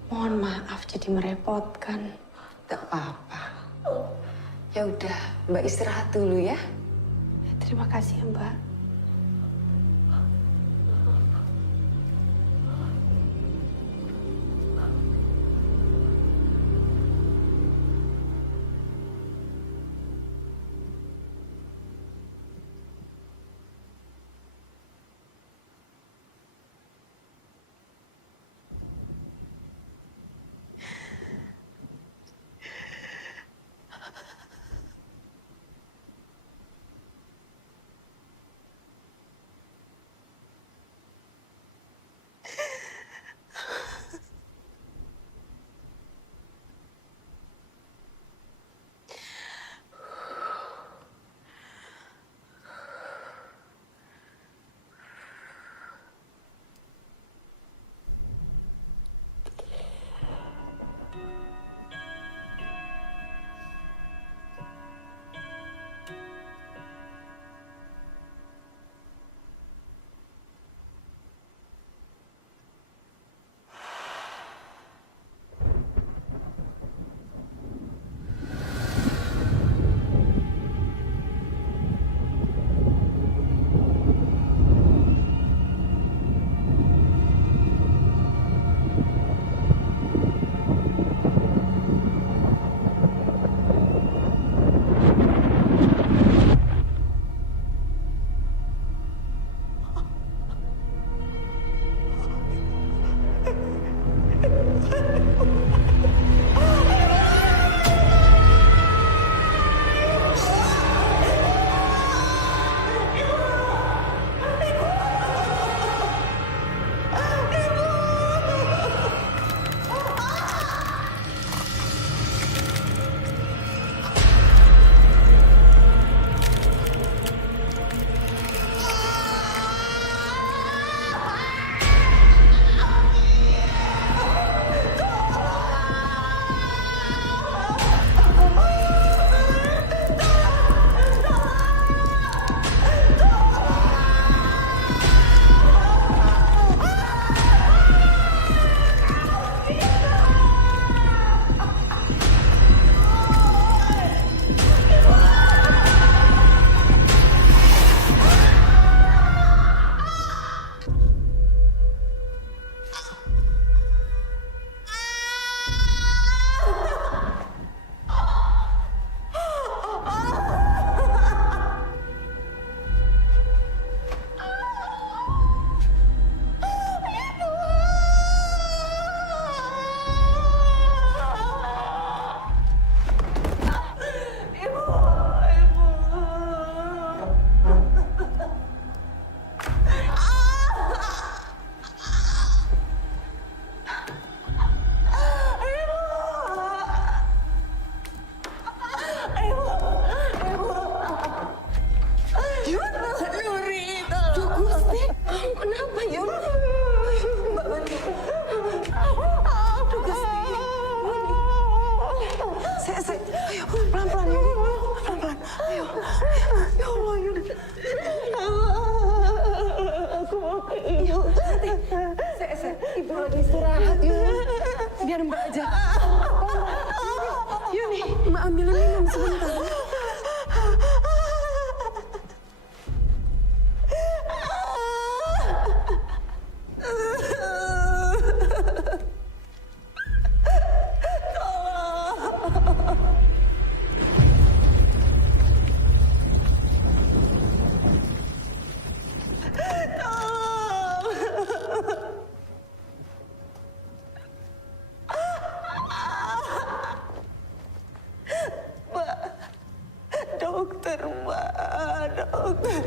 Mohon maaf jadi merepotkan. Nggak apa-apa. Ya udah, Mbak istirahat dulu ya. Terima kasih ya, Mbak. Ibu lagi istirahat, Yun. Biar Mbak aja. Yuni, Mbak ambilin minum sebentar. Dokter, Mbak, dokter.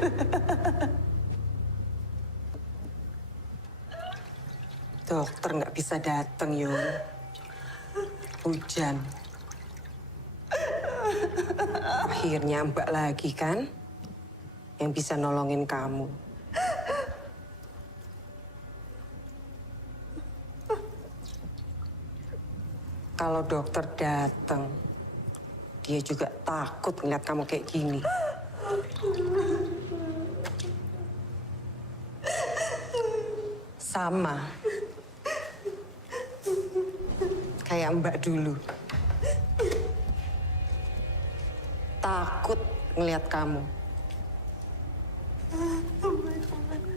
Dokter nggak bisa datang, Yun. Hujan. Akhirnya Mbak lagi kan yang bisa nolongin kamu. Kalau dokter datang, dia juga takut ngeliat kamu kayak gini. Sama. Kayak Mbak dulu. takut ngelihat kamu.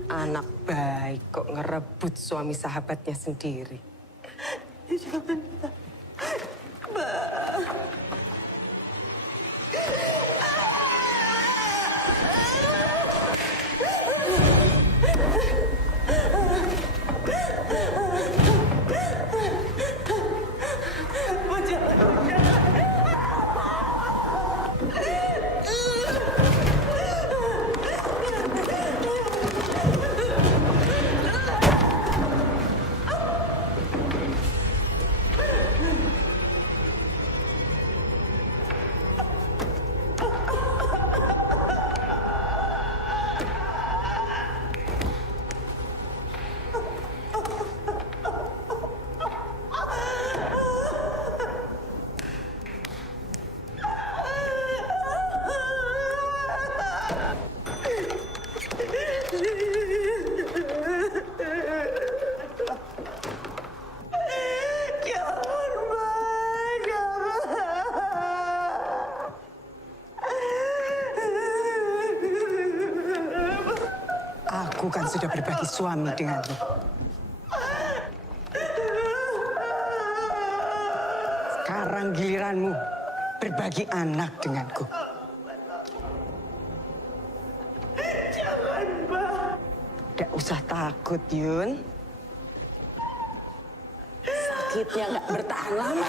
Anak baik kok ngerebut suami sahabatnya sendiri. Jangan, Aku kan sudah berbagi suami denganmu. Sekarang giliranmu berbagi anak denganku. jangan, Mbak. Tidak usah takut, Yun. Sakitnya nggak bertahan lama.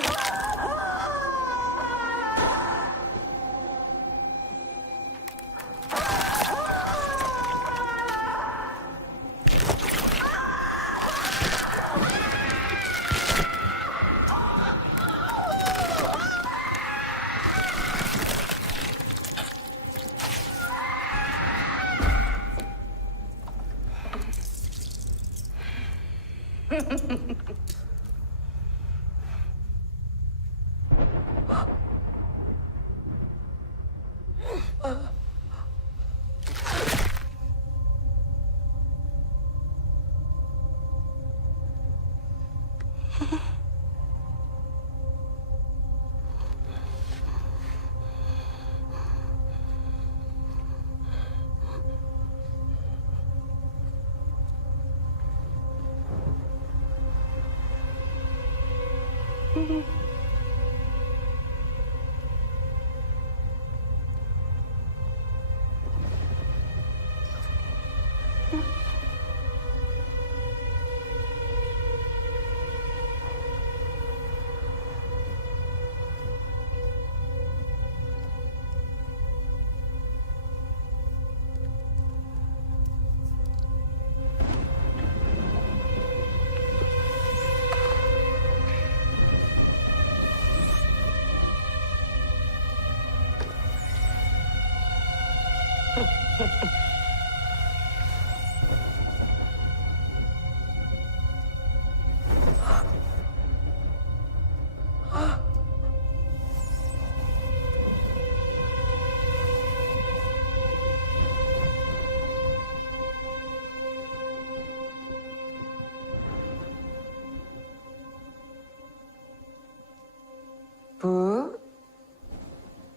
Bu,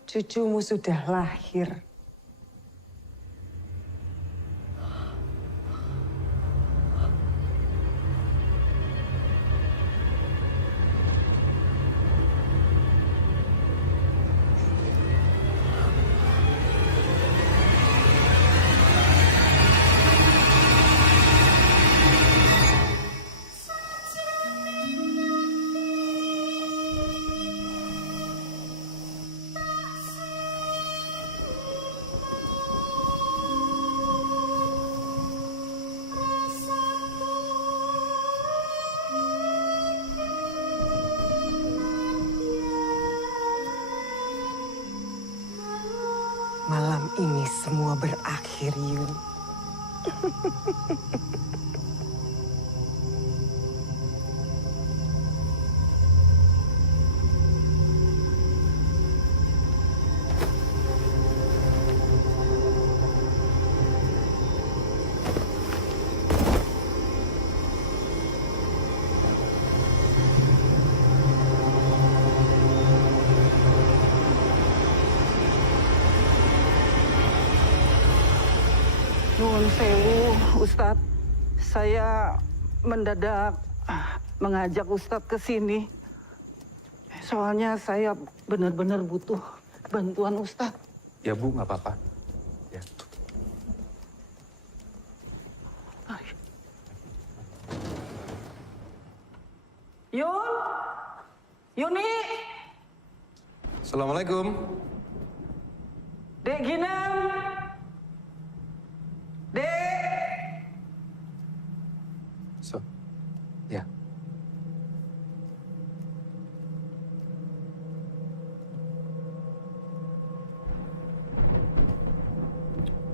cucumu sudah lahir. Malam ini semua berakhir, Yun. Nuwun sewu, Ustadz. Saya mendadak mengajak Ustadz ke sini. Soalnya saya benar-benar butuh bantuan Ustadz. Ya Bu, nggak apa-apa. Ya. Yuni, Assalamualaikum. Dek Ginem, Dek. So, ya.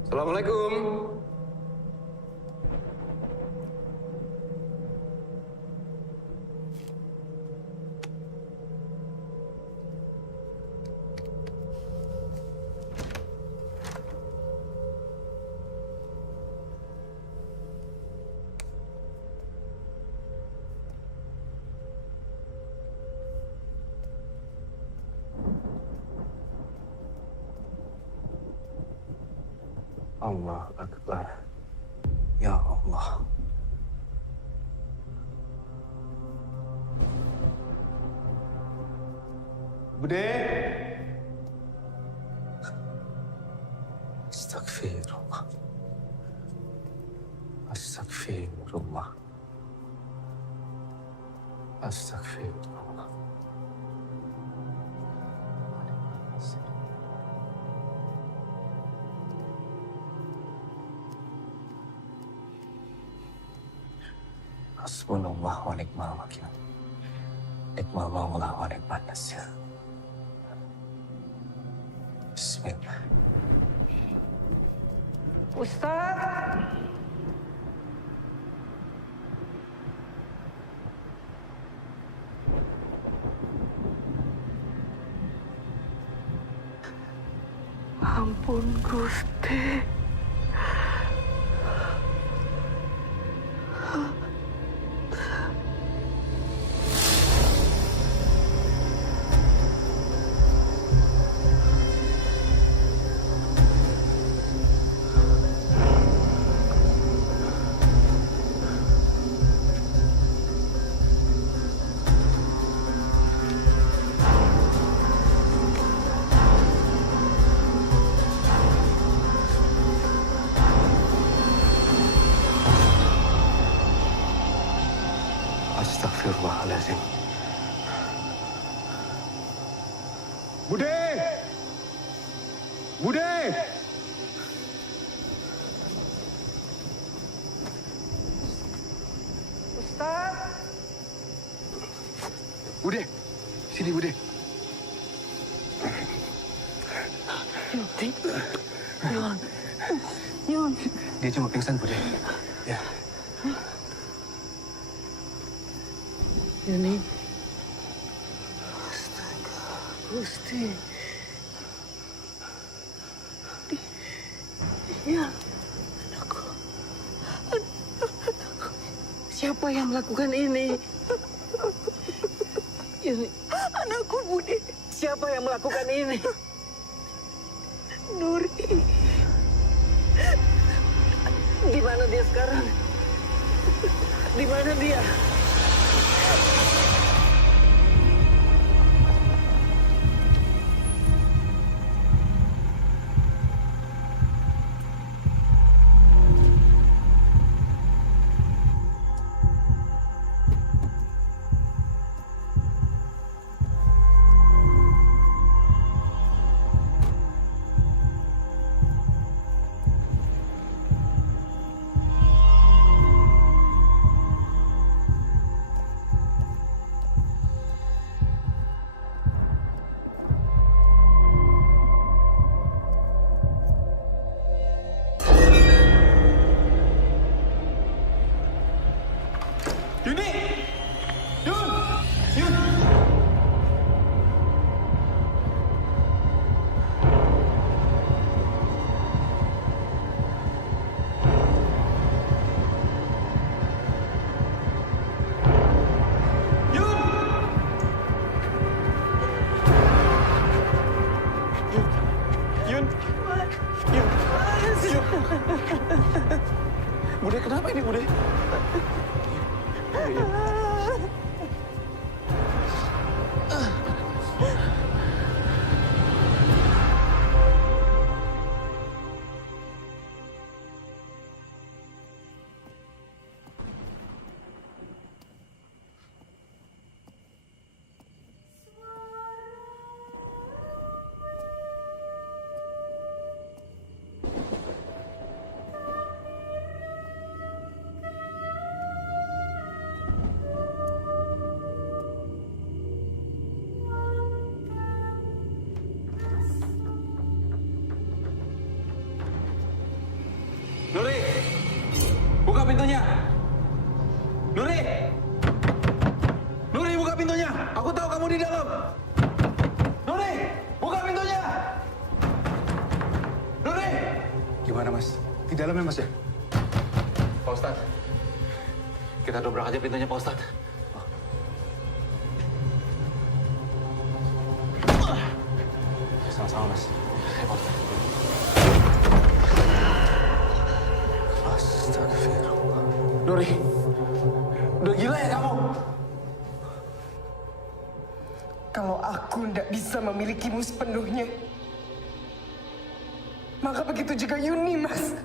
Assalamualaikum. Allah Akbar. Ya Allah. Bude. Astagfirullah. Astagfirullah. Astagfirullah. Hasbunallah wa ni'mal wakil. Ni'mal maula wa ni'mal nasir. Bismillah. Ustadz. Ampun Gusti. Astagfirullahaladzim. Bude. Bude. Ustadz. Bude. Sini Bude. Yun. Dia cuma pingsan, Bude. Ya. Yuni. Astaga, Gusti. Ya, anakku. Anakku. Siapa yang melakukan ini? Yuni. Anakku, Budi. Siapa yang melakukan ini? Nuri. Di mana dia sekarang? Di mana dia? Bude, kenapa ini, Bude? Nuri, buka pintunya. Nuri, Nuri buka pintunya. Aku tahu kamu di dalam. Nuri, buka pintunya. Nuri. Gimana, Mas? Di dalam ya, Mas ya? Pak Ustadz, kita dobrak aja pintunya, Pak Ustadz. Sama-sama, Mas. Pak Ustadz. Astagfirullah. Nuri, udah gila ya kamu? Kalau aku ndak bisa memilikimu sepenuhnya, maka begitu juga Yuni, Mas.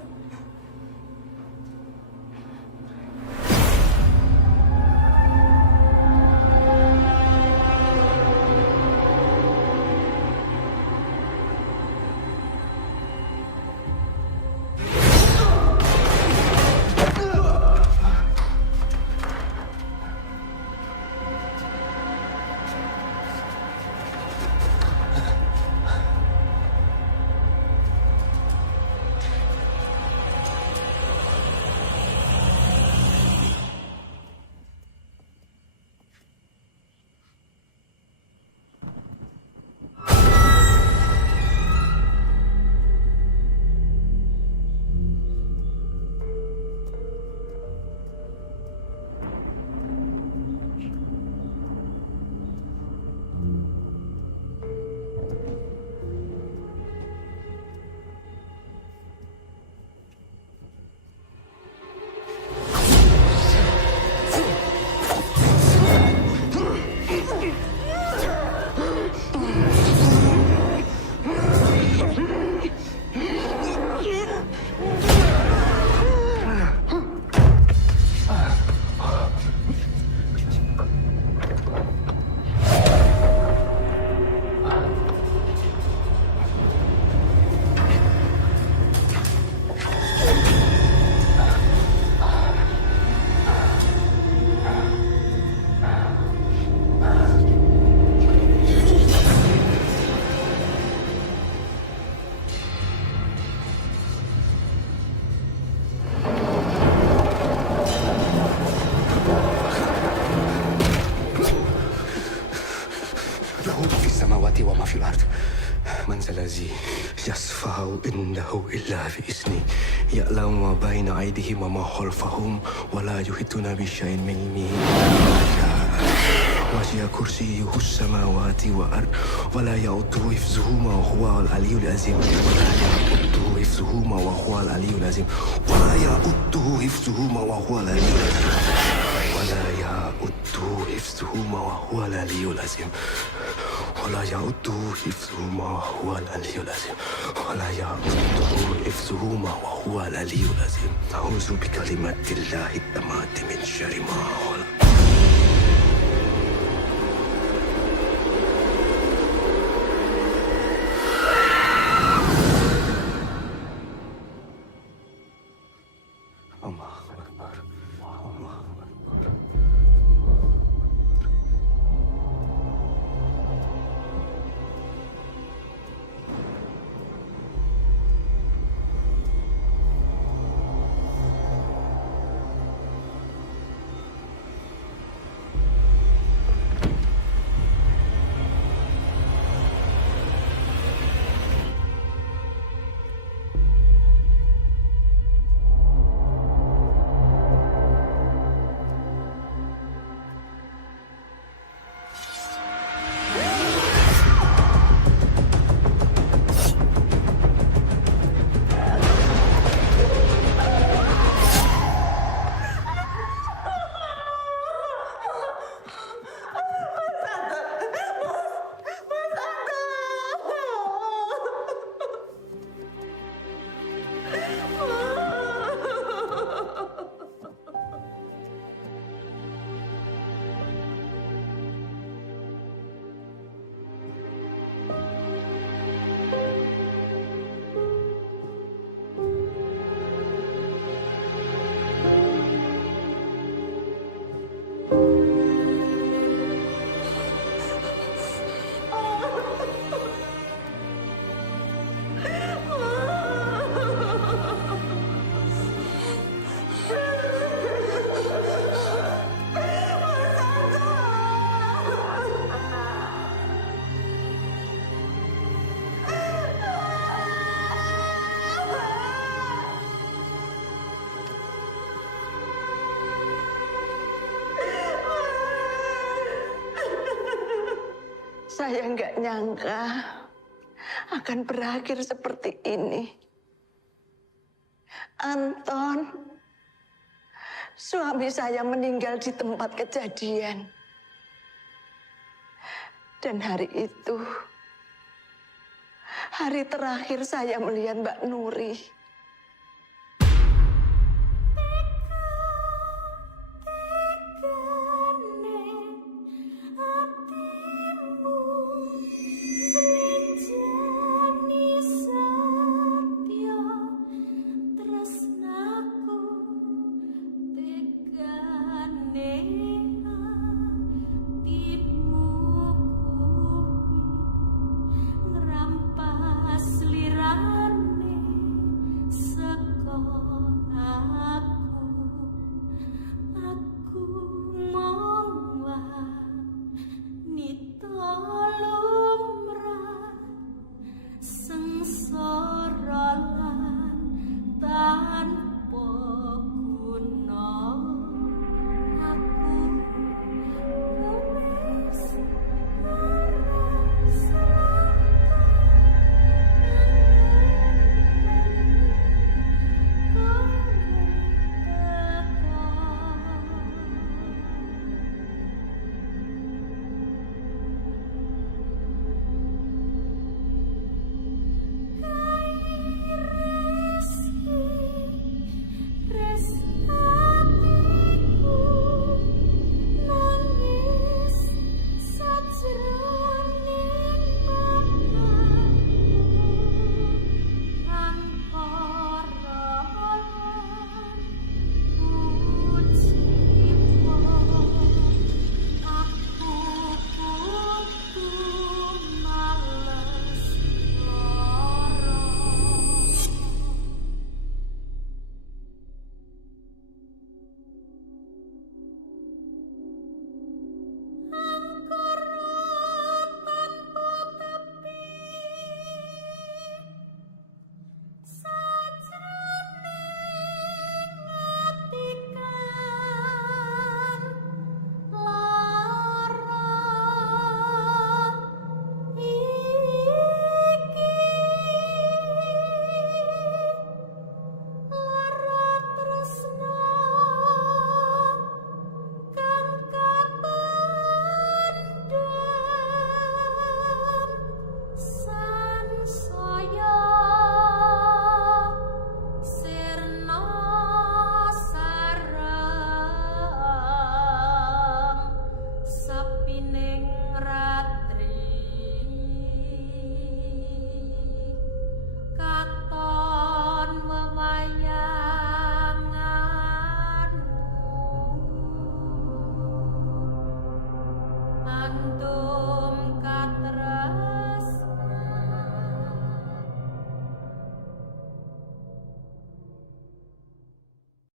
في الأرض من ذا الذي يشفع عنده إلا بإذنه يعلم ما بين أيديهم وما خلفهم ولا يحيطون بشيء من علمه وسع كرسيه السماوات والأرض ولا يؤوده حفظهما وهو العلي العظيم ولا يؤوده حفظهما وهو العلي العظيم ولا يؤوده حفظهما وهو العلي العظيم ولا يؤوده حفظهما وهو العلي العظيم ولا يؤوده حفظهما وهو العلي العظيم ولا يؤوده حفظهما وهو العلي العظيم أعوذ بكلمات الله التامات من شر ما خلق Saya nggak nyangka akan berakhir seperti ini. Anton, suami saya meninggal di tempat kejadian. Dan hari itu, hari terakhir saya melihat Mbak Nuri. Rampas lirane sekolah